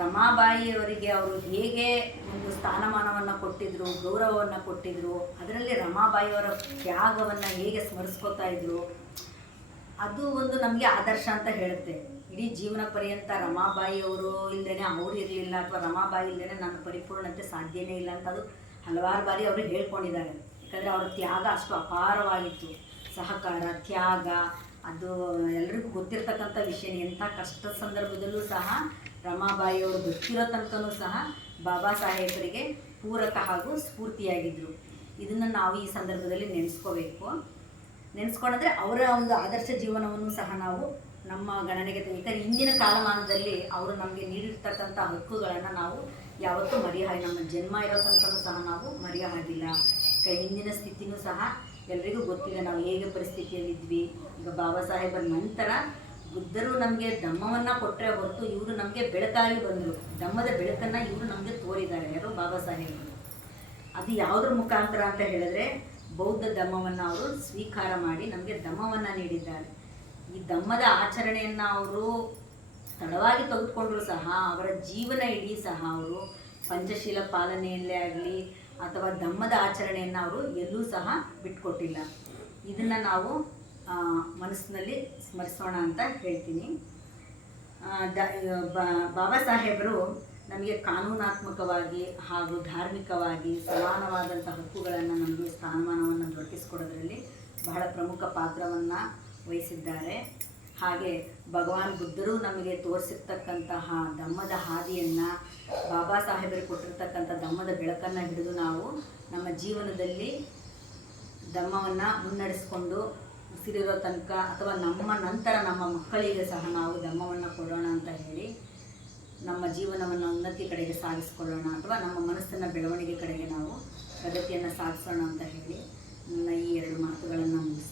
ರಮಾಬಾಯಿಯವರಿಗೆ ಅವರು ಹೇಗೆ ಒಂದು ಸ್ಥಾನಮಾನವನ್ನು ಕೊಟ್ಟಿದ್ರು, ಗೌರವವನ್ನು ಕೊಟ್ಟಿದ್ರು, ಅದರಲ್ಲಿ ರಮಾಬಾಯಿಯವರ ತ್ಯಾಗವನ್ನು ಹೇಗೆ ಸ್ಮರಿಸ್ಕೋತಾ ಇದ್ರು, ಅದು ಒಂದು ನಮಗೆ ಆದರ್ಶ ಅಂತ ಹೇಳುತ್ತೆ. ಇಡೀ ಜೀವನ ಪರ್ಯಂತ ರಮಾಬಾಯಿಯವರು ಇಲ್ಲದೇ ಅವ್ರು ಇರಲಿಲ್ಲ ಅಥವಾ ರಮಾಬಾಯಿ ಇಲ್ಲದೇ ನನ್ನ ಪರಿಪೂರ್ಣತೆ ಸಾಧ್ಯನೇ ಇಲ್ಲ ಅಂತ ಅದು ಹಲವಾರು ಬಾರಿ ಅವರು ಹೇಳ್ಕೊಂಡಿದ್ದಾರೆ. ಯಾಕಂದರೆ ಅವರ ತ್ಯಾಗ ಅಷ್ಟು ಅಪಾರವಾಗಿತ್ತು. ಸಹಕಾರ, ತ್ಯಾಗ, ಅದು ಎಲ್ರಿಗೂ ಗೊತ್ತಿರ್ತಕ್ಕಂಥ ವಿಷಯ. ಎಂಥ ಕಷ್ಟದ ಸಂದರ್ಭದಲ್ಲೂ ಸಹ ರಮಾಬಾಯಿಯವರು ಗೊತ್ತಿರೋ ತನಕನೂ ಸಹ ಬಾಬಾ ಸಾಹೇಬರಿಗೆ ಪೂರಕ ಹಾಗೂ ಸ್ಫೂರ್ತಿಯಾಗಿದ್ದರು. ಇದನ್ನು ನಾವು ಈ ಸಂದರ್ಭದಲ್ಲಿ ನೆನೆಸ್ಕೊಂಡ್ರೆ ಅವರ ಒಂದು ಆದರ್ಶ ಜೀವನವನ್ನು ಸಹ ನಾವು ನಮ್ಮ ಗಣನೆಗೆ ಯಾಕಂದರೆ ಇಂದಿನ ಕಾಲಮಾನದಲ್ಲಿ ಅವರು ನಮಗೆ ನೀಡಿರ್ತಕ್ಕಂಥ ಹಕ್ಕುಗಳನ್ನು ನಾವು ಯಾವತ್ತೂ ನಮ್ಮ ಜನ್ಮ ಇರೋ ತನಕನೂ ಸಹ ನಾವು ಮರೆಯೋ ಹಾಗಿಲ್ಲ. ಹಿಂದಿನ ಸ್ಥಿತಿನೂ ಸಹ ಎಲ್ರಿಗೂ ಗೊತ್ತಿದೆ, ನಾವು ಹೇಗೆ ಪರಿಸ್ಥಿತಿಯಲ್ಲಿದ್ವಿ. ಈಗ ಬಾಬಾ ಸಾಹೇಬರ ನಂತರ ಬುದ್ಧರು ನಮಗೆ ಧಮ್ಮವನ್ನು ಕೊಟ್ಟರೆ ಹೊರತು ಇವರು ನಮಗೆ ಬೆಳಕಾಗಿ ಬಂದರು. ಧಮ್ಮದ ಬೆಳಕನ್ನು ಇವರು ನಮಗೆ ತೋರಿದ್ದಾರೆ, ಯಾರು ಬಾಬಾ ಸಾಹೇಬರು. ಅದು ಯಾವುದ್ರ ಮುಖಾಂತರ ಅಂತ ಹೇಳಿದ್ರೆ, ಬೌದ್ಧ ಧಮ್ಮವನ್ನು ಅವರು ಸ್ವೀಕಾರ ಮಾಡಿ ನಮಗೆ ಧಮ್ಮವನ್ನು ನೀಡಿದ್ದಾರೆ. ಈ ಧಮ್ಮದ ಆಚರಣೆಯನ್ನು ಅವರು ತಡವಾಗಿ ತೆಗೆದುಕೊಂಡ್ರು ಸಹ ಅವರ ಜೀವನ ಇಡೀ ಸಹ ಅವರು ಪಂಚಶೀಲ ಪಾಲನೆಯಲ್ಲೇ ಆಗಲಿ ಅಥವಾ ಧಮ್ಮದ ಆಚರಣೆಯನ್ನು ಅವರು ಎಲ್ಲೂ ಸಹ ಬಿಟ್ಕೊಟ್ಟಿಲ್ಲ. ಇದನ್ನು ನಾವು ಮನಸ್ಸಿನಲ್ಲಿ ಸ್ಮರಿಸೋಣ ಅಂತ ಹೇಳ್ತೀನಿ. ಬಾಬಾ ಸಾಹೇಬರು ನಮಗೆ ಕಾನೂನಾತ್ಮಕವಾಗಿ ಹಾಗೂ ಧಾರ್ಮಿಕವಾಗಿ ಸಮಾನವಾದಂಥ ಹಕ್ಕುಗಳನ್ನು ನಮಗೆ ಸ್ಥಾನಮಾನವನ್ನು ದೊರಕಿಸಿಕೊಡೋದ್ರಲ್ಲಿ ಬಹಳ ಪ್ರಮುಖ ಪಾತ್ರವನ್ನು ವಹಿಸಿದ್ದಾರೆ. ಹಾಗೆ ಭಗವಾನ್ ಬುದ್ಧರು ನಮಗೆ ತೋರಿಸಿರ್ತಕ್ಕಂತಹ ಧಮ್ಮದ ಹಾದಿಯನ್ನು, ಬಾಬಾ ಸಾಹೇಬರು ಕೊಟ್ಟಿರ್ತಕ್ಕಂಥ ಧಮ್ಮದ ಬೆಳಕನ್ನು ಹಿಡಿದು ನಾವು ನಮ್ಮ ಜೀವನದಲ್ಲಿ ಧಮ್ಮವನ್ನು ಮುನ್ನಡೆಸ್ಕೊಂಡು ಉಸಿರಿರೋ ತನಕ ಅಥವಾ ನಮ್ಮ ನಂತರ ನಮ್ಮ ಮಕ್ಕಳಿಗೆ ಸಹ ನಾವು ಧಮ್ಮವನ್ನು ಕೊಡೋಣ ಅಂತ ಹೇಳಿ ನಮ್ಮ ಜೀವನವನ್ನು ಉನ್ನತಿ ಕಡೆಗೆ ಸಾಗಿಸ್ಕೊಳ್ಳೋಣ ಅಥವಾ ನಮ್ಮ ಮನಸ್ಸನ್ನು ಬೆಳವಣಿಗೆ ಕಡೆಗೆ ನಾವು ಪ್ರಗತಿಯನ್ನು ಸಾಗಿಸೋಣ ಅಂತ ಹೇಳಿ ನನ್ನ ಈ 2 ಮಾತುಗಳನ್ನು ಮುಗಿಸ್ತೀನಿ.